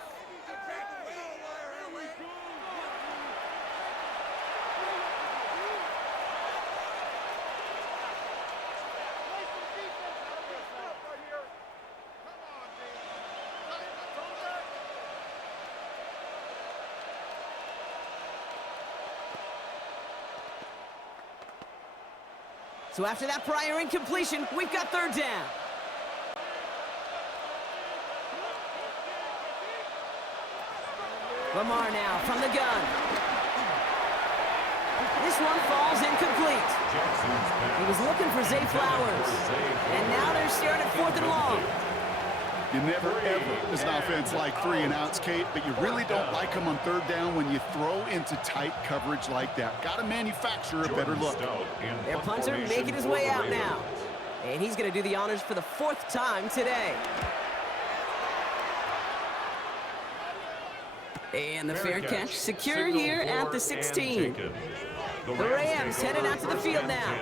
So after that prior incompletion, we've got 3rd down. Lamar now from the gun. This one falls incomplete. He was looking for Zay Flowers. And now they're staring at 4th and long. You never, ever, as an offense, like 3 and outs, Kate, but you really don't like them on 3rd down when you throw into tight coverage like that. Got to manufacture a better look. Their punter making his way out now. And he's going to do the honors for the 4th time today. And the fair catch secured here at the 16. The Rams headed out to the field now.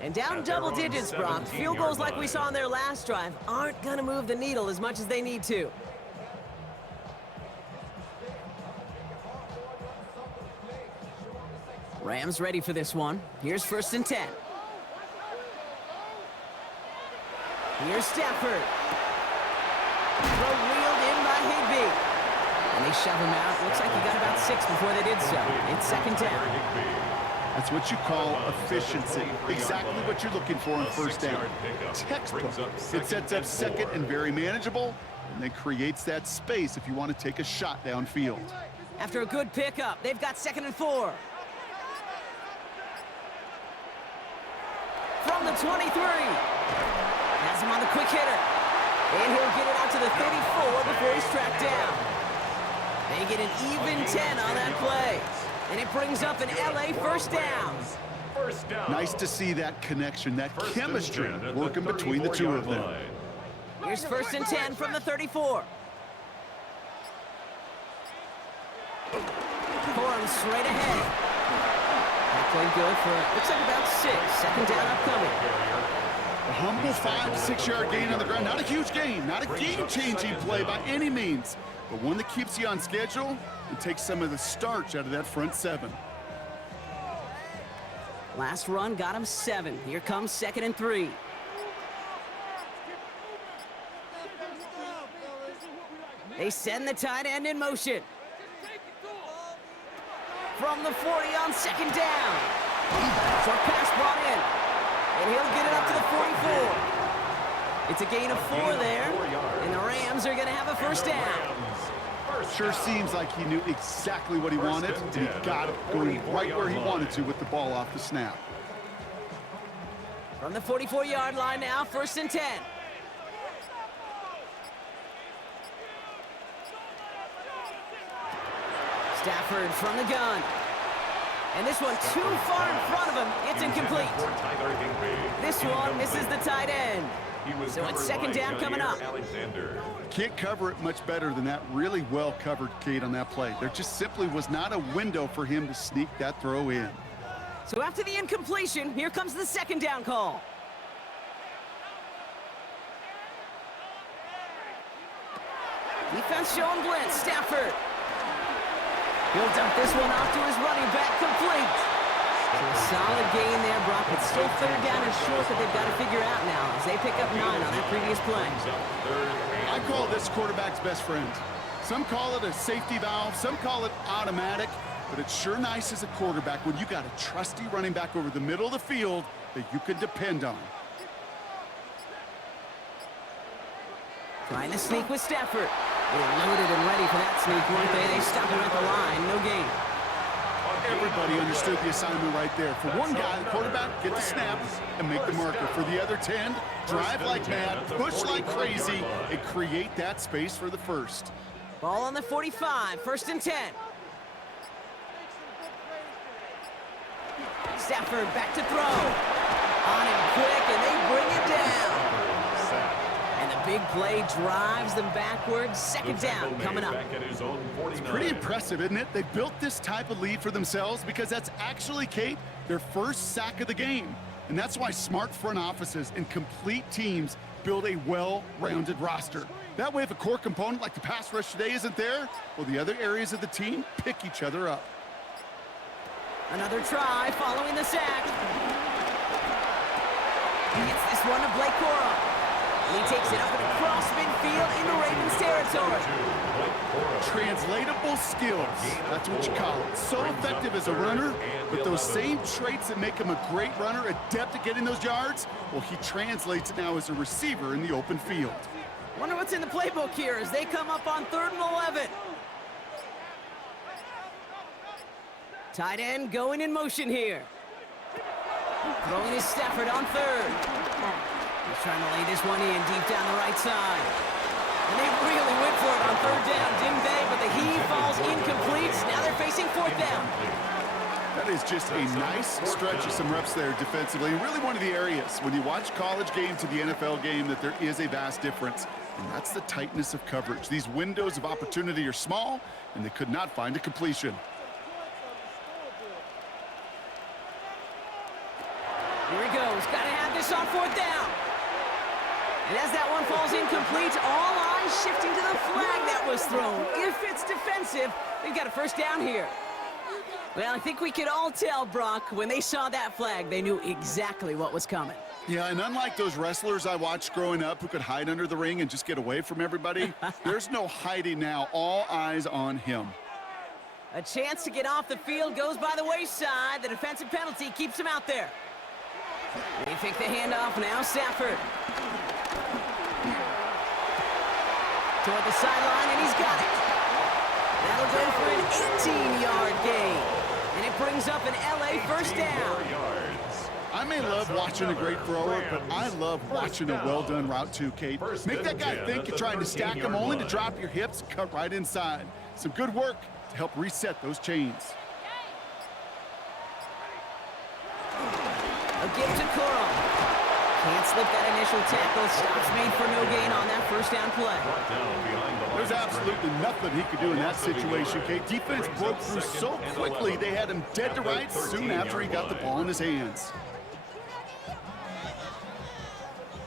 And down double digits, Brock. Field goals like we saw on their last drive aren't going to move the needle as much as they need to. Rams ready for this one. Here's 1st and 10. Here's Stafford. Throw wheeled in by Higbee. And they shove him out. Looks like he got about 6 before they did so. It's second down. That's what you call efficiency. Exactly what you're looking for on first down. Textbook. It sets up second and very manageable, and then creates that space if you want to take a shot downfield. After a good pickup, they've got 2nd and 4. From the 23. Has him on the quick hitter. And he'll get it out to the 34 before he's tracked down. They get an even 10 on that play. And it brings up an LA first down. Nice to see that connection, that chemistry working between the two of them. Here's 1st and 10 from the 34. Corum straight ahead. That played good for, looks like about 6. Second down upcoming. A humble 5 to 6 yard gain on the ground. Not a huge gain, not a game-changing play by any means, but one that keeps you on schedule and takes some of the starch out of that front 7. Last run got him 7. Here comes 2nd and 3. They send the tight end in motion. From the 40 on 2nd down. Short pass brought in. And he'll get it up to the 44. It's a gain of 4 there. And the Rams are going to have a first down. Sure seems like he knew exactly what he wanted, and he got it going right where he wanted to with the ball off the snap. From the 44-yard line now, 1st and 10. Stafford from the gun. And this one too far in front of him. It's incomplete. This one misses the tight end. So it's 2nd down coming up. Can't cover it much better than that. Really well covered, Kate, on that play. There just simply was not a window for him to sneak that throw in. So after the incompletion, here comes the 2nd down call. Defense showing blitz. Stafford. He'll dump this one off to his running back, complete. So a solid gain there, Brock. It's still 3rd down and short that they've got to figure out now as they pick up 9 on that previous play. I call this quarterback's best friend. Some call it a safety valve, some call it automatic, but it's sure nice as a quarterback when you got a trusty running back over the middle of the field that you can depend on. Trying to sneak with Stafford. They were loaded and ready for that sneak, weren't they? They stopped him at the line. No gain. Everybody understood the assignment right there. For one guy, the quarterback, get the snap and make the marker. For the other 10, drive like mad, push like crazy, and create that space for the first. Ball on the 45, 1st and 10. Stafford back to throw. On him quick, and they bring it down. And the big play drives them backwards. 2nd down coming up. It's pretty impressive, isn't it? They built this type of lead for themselves because that's actually, Kate, their first sack of the game. And that's why smart front offices and complete teams build a well-rounded roster. That way, if a core component like the pass rush today isn't there, well, the other areas of the team pick each other up. Another try following the sack. He gets this one to Blake Corum. And he takes it up and across midfield into Ravens territory. Translatable skills, that's what you call it. So effective as a runner, but those same traits that make him a great runner, adept at getting those yards, well, he translates it now as a receiver in the open field. Wonder what's in the playbook here as they come up on 3rd and 11. Tight end going in motion here. Throwing his Stafford on 3rd. He's trying to lay this one in deep down the right side. And they really went for it on 3rd down, didn't they? But the heave falls incomplete. Now they're facing 4th down. That is just a nice stretch of some reps there defensively. And really one of the areas, when you watch college game to the NFL game, that there is a vast difference. And that's the tightness of coverage. These windows of opportunity are small, and they could not find a completion. Here he goes. Got to have this on 4th down. And as that one falls incomplete, all eyes shifting to the flag that was thrown. If it's defensive, they've got a 1st down here. Well, I think we could all tell, Brock, when they saw that flag, they knew exactly what was coming. Yeah, and unlike those wrestlers I watched growing up who could hide under the ring and just get away from everybody, there's no hiding now. All eyes on him. A chance to get off the field goes by the wayside. The defensive penalty keeps him out there. They fake the handoff now. Stafford. Toward the sideline, and he's got it. That'll go for an 18-yard gain. And it brings up an LA first down. I may love watching a great thrower, but I love watching a well-done route too, Kate. Make that guy think you're trying to stack him only to drop your hips and cut right inside. Some good work to help reset those chains. A give to Coral. Can't slip that initial tackle. Stops made for no gain on that first down play. There's absolutely nothing he could do in that situation, Kate. Defense broke through so quickly they had him dead to rights soon after he got the ball in his hands.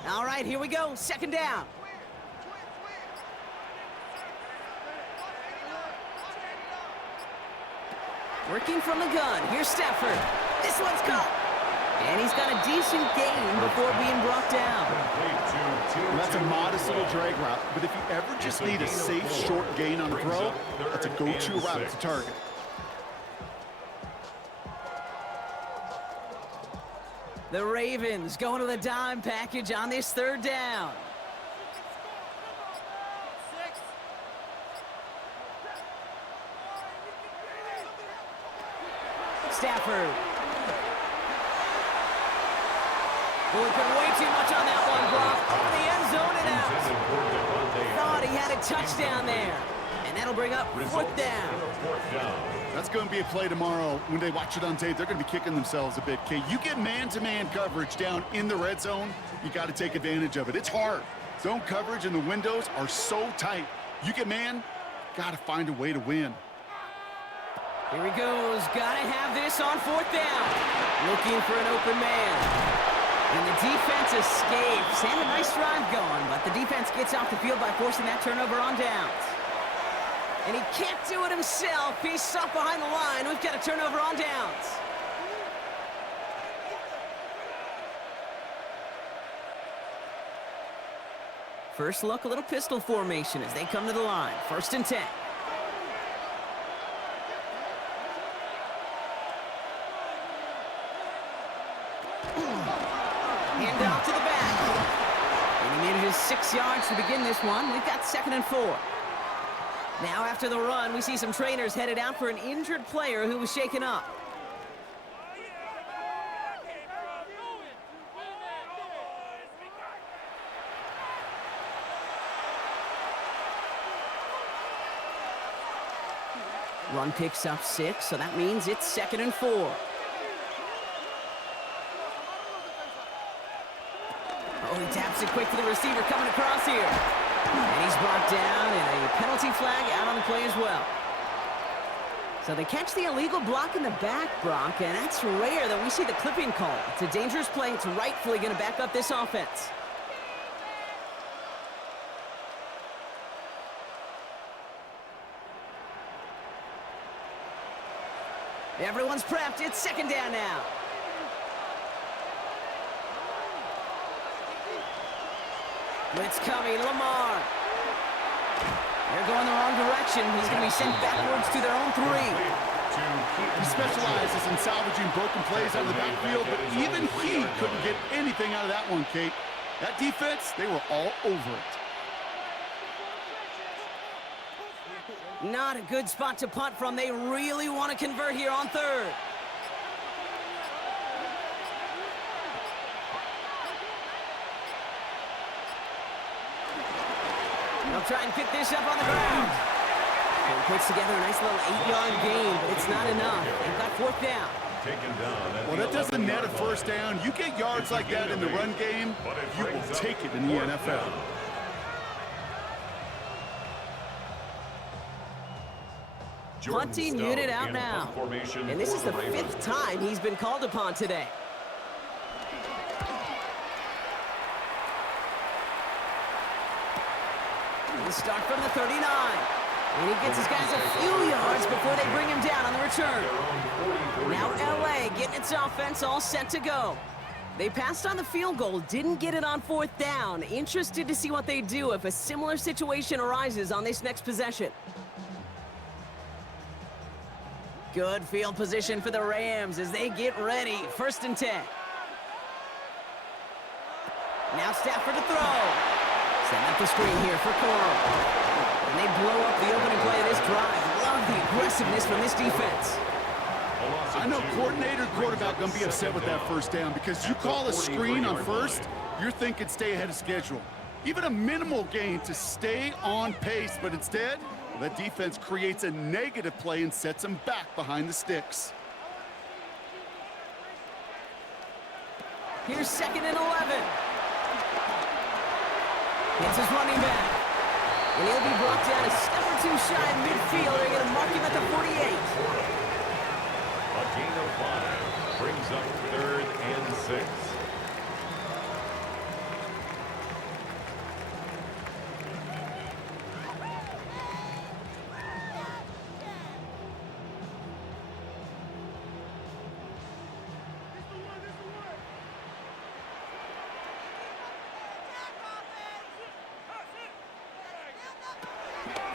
All right, here we go. Second down. Working from the gun. Here's Stafford. This one's caught. And he's got a decent gain before being brought down. And that's a modest little drag route, but if you ever just need a safe, short gain on a throw, that's a go-to route to target. The Ravens going to the dime package on this third down. Stafford. Boy, put way too much on that one, Brock. Over the end zone and out. Thought he had a touchdown there. And that'll bring up fourth down. That's going to be a play tomorrow. When they watch it on tape, they're going to be kicking themselves a bit, Kate. You get man-to-man coverage down in the red zone, you got to take advantage of it. It's hard. Zone coverage and the windows are so tight. You get man, got to find a way to win. Here he goes. Got to have this on fourth down. Looking for an open man. And the defense escapes. And a nice drive going, but the defense gets off the field by forcing that turnover on downs. And he can't do it himself. He's stuck behind the line. We've got a turnover on downs. First look, a little pistol formation as they come to the line. 1st and 10. Hand off to the back. And he manages 6 yards to begin this one. We've got 2nd and 4. Now after the run, we see some trainers headed out for an injured player who was shaken up. Run picks up 6, so that means it's 2nd and 4. Oh, he taps it quick to the receiver coming across here. And he's brought down, and a penalty flag out on the play as well. So they catch the illegal block in the back, Brock, and that's rare that we see the clipping call. It's a dangerous play. It's rightfully going to back up this offense. Everyone's prepped. It's 2nd down now. Blitz coming, Lamar. They're going the wrong direction. He's going to be sent backwards to their own 3. He specializes in salvaging broken plays out of the backfield, but even he couldn't get anything out of that one, Kate. That defense, they were all over it. Not a good spot to punt from. They really want to convert here on 3rd. They'll try and pick this up on the ground. And puts together a nice little 8-yard gain, but it's not enough. They've got 4th down. Well, that doesn't net a first down. You get yards like that in the run game, you will take it in the NFL. Punting unit out now. And this is the 5th time he's been called upon today. He'll start from the 39. And he gets his guys a few yards before they bring him down on the return. Now LA getting its offense all set to go. They passed on the field goal, didn't get it on 4th down. Interested to see what they do if a similar situation arises on this next possession. Good field position for the Rams as they get ready. 1st and 10. Now Stafford to throw. Setting up the screen here for Coral. And they blow up the opening play of this drive. Love the aggressiveness from this defense. I know coordinator quarterback going to be upset with that 1st down because you call a screen on 1st, you're thinking stay ahead of schedule. Even a minimal gain to stay on pace, but instead, that defense creates a negative play and sets them back behind the sticks. Here's 2nd and 11. It's his running back. And he'll be brought down a step or two shy in midfield. They're going to mark him at the 48. A gain of 5 brings up 3rd and 6.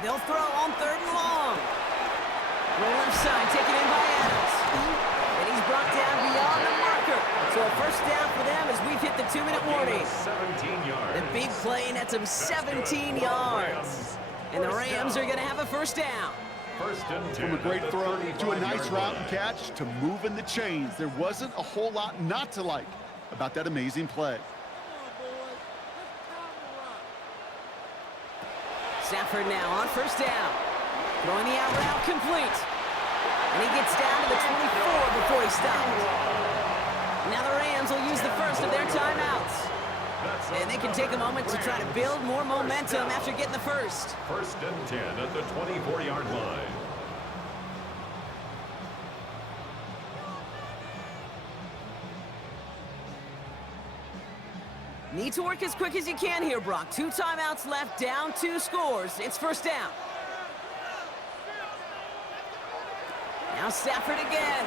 They'll throw on 3rd and long. Roll left side, taken in by Adams. And he's brought down beyond the marker. So a 1st down for them as we've hit the 2-minute warning. 17 yards. The big play nets him 17 yards. And the Rams are going to have a 1st down. 1st and 10. From a great throw to a nice route and catch to moving the chains. There wasn't a whole lot not to like about that amazing play. Stafford now on 1st down. Throwing the out route complete. And he gets down to the 24 before he stops. Now the Rams will use the 1st of their timeouts. And they can take a moment to try to build more momentum after getting the 1st. 1st and 10 at the 24-yard line. Need to work as quick as you can here, Brock. 2 timeouts left, down 2 scores. It's 1st down. Now Stafford again.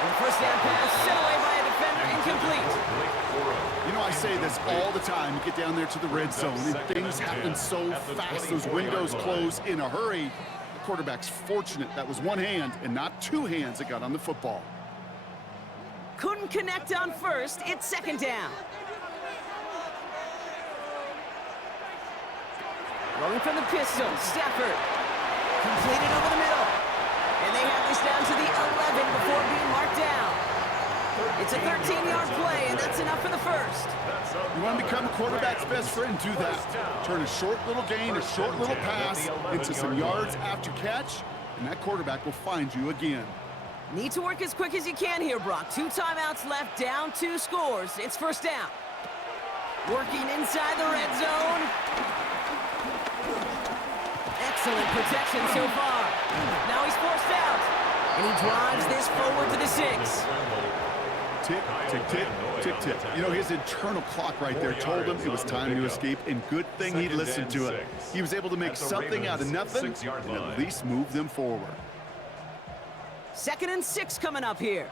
And the 1st down pass set away by a defender, incomplete. You know, I say this all the time. You get down there to the red zone, and things happen so fast. Those windows close in a hurry. The quarterback's fortunate that was one hand and not 2 hands that got on the football. Couldn't connect on 1st. It's 2nd down. Rolling from the pistol, Stafford. Completed over the middle. And they have this down to the 11 before being marked down. It's a 13-yard play, and that's enough for the 1st. You want to become a quarterback's best friend, do that. Turn a short little gain, a short little pass into some yards after catch, and that quarterback will find you again. Need to work as quick as you can here, Brock. 2 timeouts left, down 2 scores. It's 1st down. Working inside the red zone. Excellent protection so far. Now he's forced out. And he drives this forward to the 6. Tick, tick, tick, tick, tick. You know, his internal clock right there told him it was time to escape, and good thing he listened to it. He was able to make something out of nothing and at least move them forward. 2nd and 6 coming up here.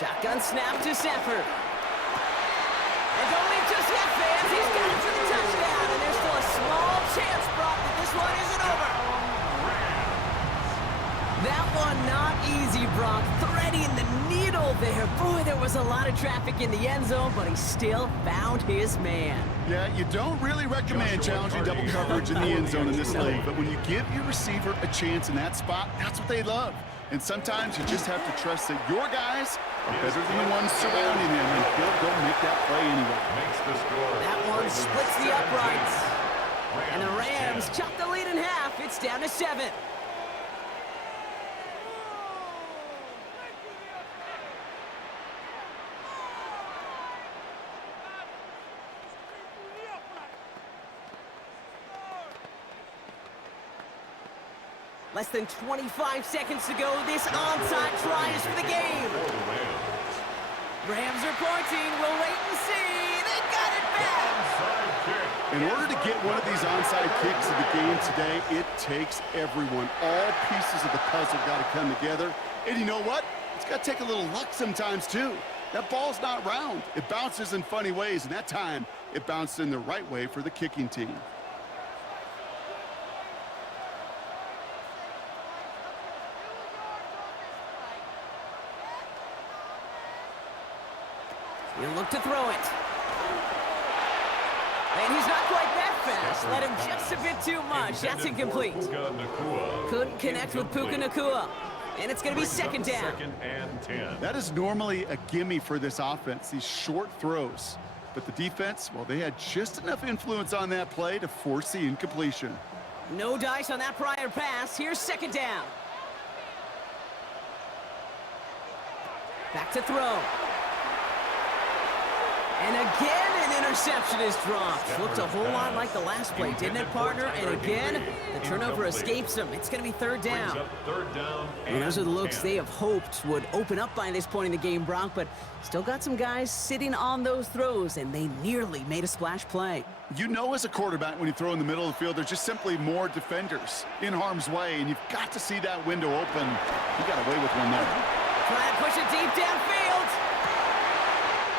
Shotgun snap to Stafford. And don't leave just yet, fans. He's got it for the touchdown. And there's still a small chance, Brock, that this one isn't over. That one not easy, Brock. Threading the needle there. Boy, there was a lot of traffic in the end zone, but he still found his man. Yeah, you don't really recommend challenging double coverage in the end zone in this league, but when you give your receiver a chance in that spot, that's what they love. And sometimes you just have to trust that your guys are better than the ones surrounding him, and he'll go make that play anyway. That one splits the uprights. And the Rams chop the lead in half. It's down to 7. Less than 25 seconds to go. This onside try is for the game. Rams are pointing. We'll wait and see. They got it back. In order to get one of these onside kicks in the game today, it takes everyone. All pieces of the puzzle got to come together. And you know what? It's got to take a little luck sometimes, too. That ball's not round. It bounces in funny ways, and that time, it bounced in the right way for the kicking team. He'll look to throw it. And he's not quite that fast. Let him just a bit too much. That's incomplete. Couldn't connect with Puka Nacua. And it's going to be second down. Second and 10. That is normally a gimme for this offense, these short throws. But the defense, well, they had just enough influence on that play to force the incompletion. No dice on that prior pass. Here's second down. Back to throw. And again, an interception is dropped. Looked a whole lot like the last play, didn't it, partner? And again, the turnover escapes him. It's going to be third down. And those are the looks they have hoped would open up by this point in the game, Brock, but still got some guys sitting on those throws, and they nearly made a splash play. You know as a quarterback when you throw in the middle of the field, there's just simply more defenders in harm's way, and you've got to see that window open. You got away with one there. Trying to push it deep downfield.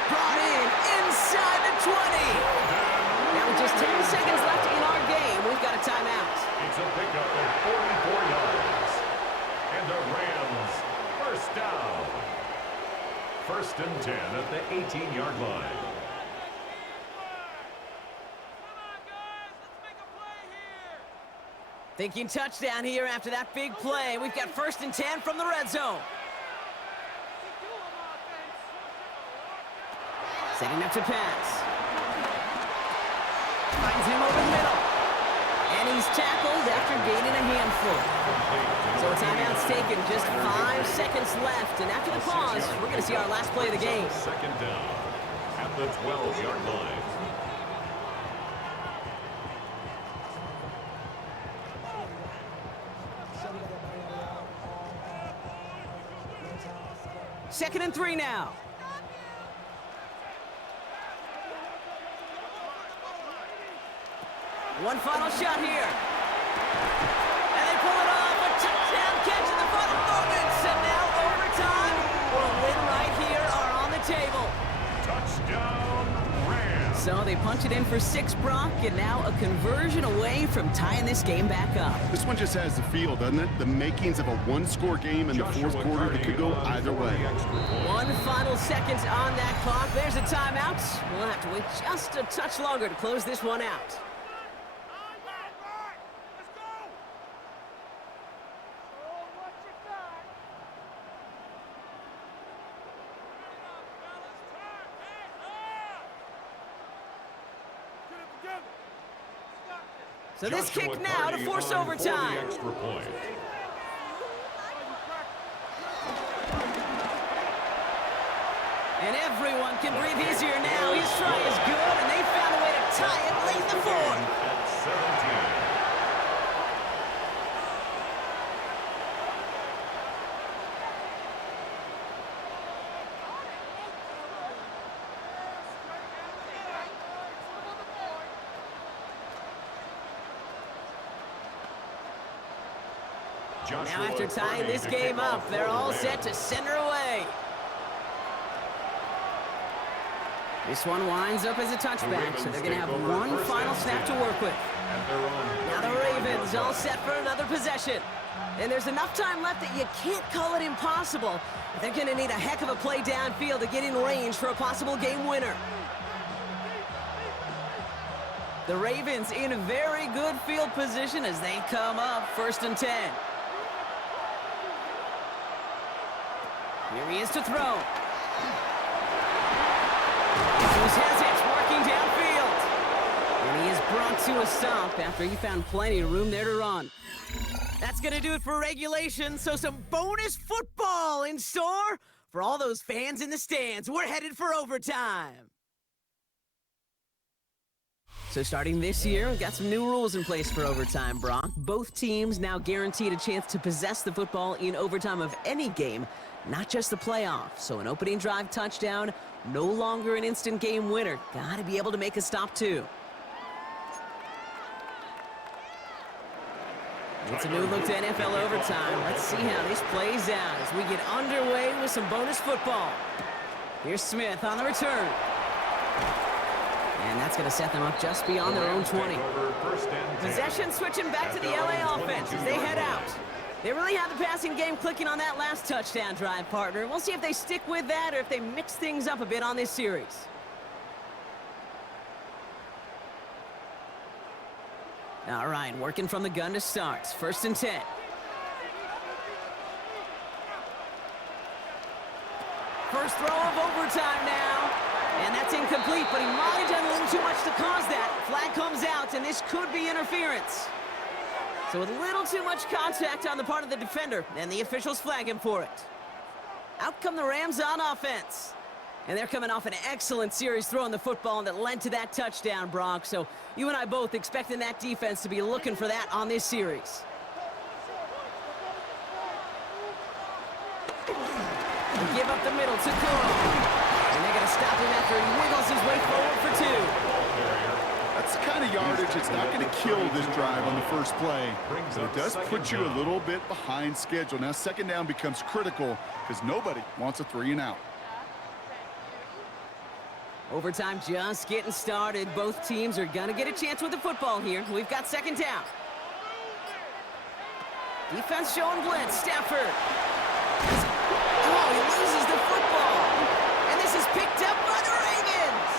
Brought in inside the 20. Now with just 10 seconds left in our game, we've got a timeout. It's a pickup of 44 yards. And the Rams, first down. First and 10 at the 18-yard line. Thinking touchdown here after that big play. We've got first and 10 from the red zone. Setting up to pass. Finds him over the middle. And he's tackled after gaining a handful. So a timeout's taken, just 5 seconds left. And after the pause, we're going to see our last play of the game. Second down at the 12-yard line. Second and 3 now. One final shot here. And they pull it off. A touchdown catch in the final moments. And now overtime or a win right here are on the table. Touchdown, Rams. So they punch it in for 6, Brock, and now a conversion away from tying this game back up. This one just has the feel, doesn't it? The makings of a one-score game in the fourth quarter that could go either way. One final second on that clock. There's a timeout. We'll have to wait just a touch longer to close this one out. So this kick now to force overtime. Extra point. And everyone can breathe easier now. His try is good, and they found a way to tie it late in the fourth. At 17. Now after tying this game up, they're all set to send her away. This one winds up as a touchback, so they're going to have one final snap to work with. Now the Ravens all set for another possession. And there's enough time left that you can't call it impossible. They're going to need a heck of a play downfield to get in range for a possible game winner. The Ravens in a very good field position as they come up first and 10. Here he is to throw. He has it working downfield. And he is brought to a stop after he found plenty of room there to run. That's going to do it for regulation, so some bonus football in store for all those fans in the stands. We're headed for overtime. So starting this year, we've got some new rules in place for overtime, Brock. Both teams now guaranteed a chance to possess the football in overtime of any game, not just the playoffs. So an opening drive touchdown, no longer an instant game winner. Got to be able to make a stop too. It's a new look to NFL overtime. Let's see how this plays out as we get underway with some bonus football. Here's Smith on the return. And that's going to set them up just beyond their own 20. Possession switching back to the LA offense as they head out. They really have the passing game clicking on that last touchdown drive, partner. We'll see if they stick with that or if they mix things up a bit on this series. All right, working from the gun to start. 1st and 10. First throw of overtime now. And that's incomplete, but he might have done a little too much to cause that. Flag comes out, and this could be interference. So with a little too much contact on the part of the defender, and the officials flag him for it. Out come the Rams on offense. And they're coming off an excellent series throwing the football that led to that touchdown, Brock. So you and I both expecting that defense to be looking for that on this series. They give up the middle to Cole. And they're going to stop him after he wiggles his way forward for 2. That's the kind of yardage it's not going to kill this drive on the first play. But it does put you a little bit behind schedule. Now 2nd down becomes critical because nobody wants a 3 and out. Overtime just getting started. Both teams are going to get a chance with the football here. We've got 2nd down. Defense showing blitz. Stafford. Oh, he loses the football. And this is picked up by the Ravens.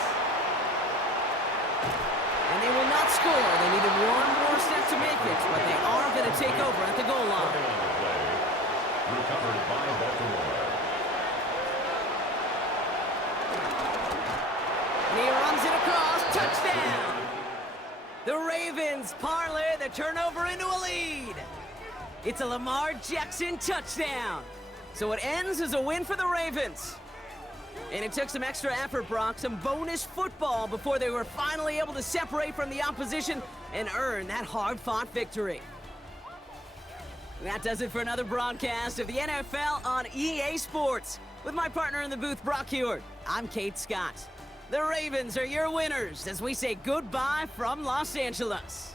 And they will not score. They needed one more step to make it, but they are going to take over at the goal line. Recovered by Baltimore. And he runs it across. Touchdown. The Ravens parlay the turnover into a lead. It's a Lamar Jackson touchdown. So it ends as a win for the Ravens. And it took some extra effort, Brock, some bonus football before they were finally able to separate from the opposition and earn that hard-fought victory. That does it for another broadcast of the NFL on EA Sports. With my partner in the booth, Brock Heward, I'm Kate Scott. The Ravens are your winners as we say goodbye from Los Angeles.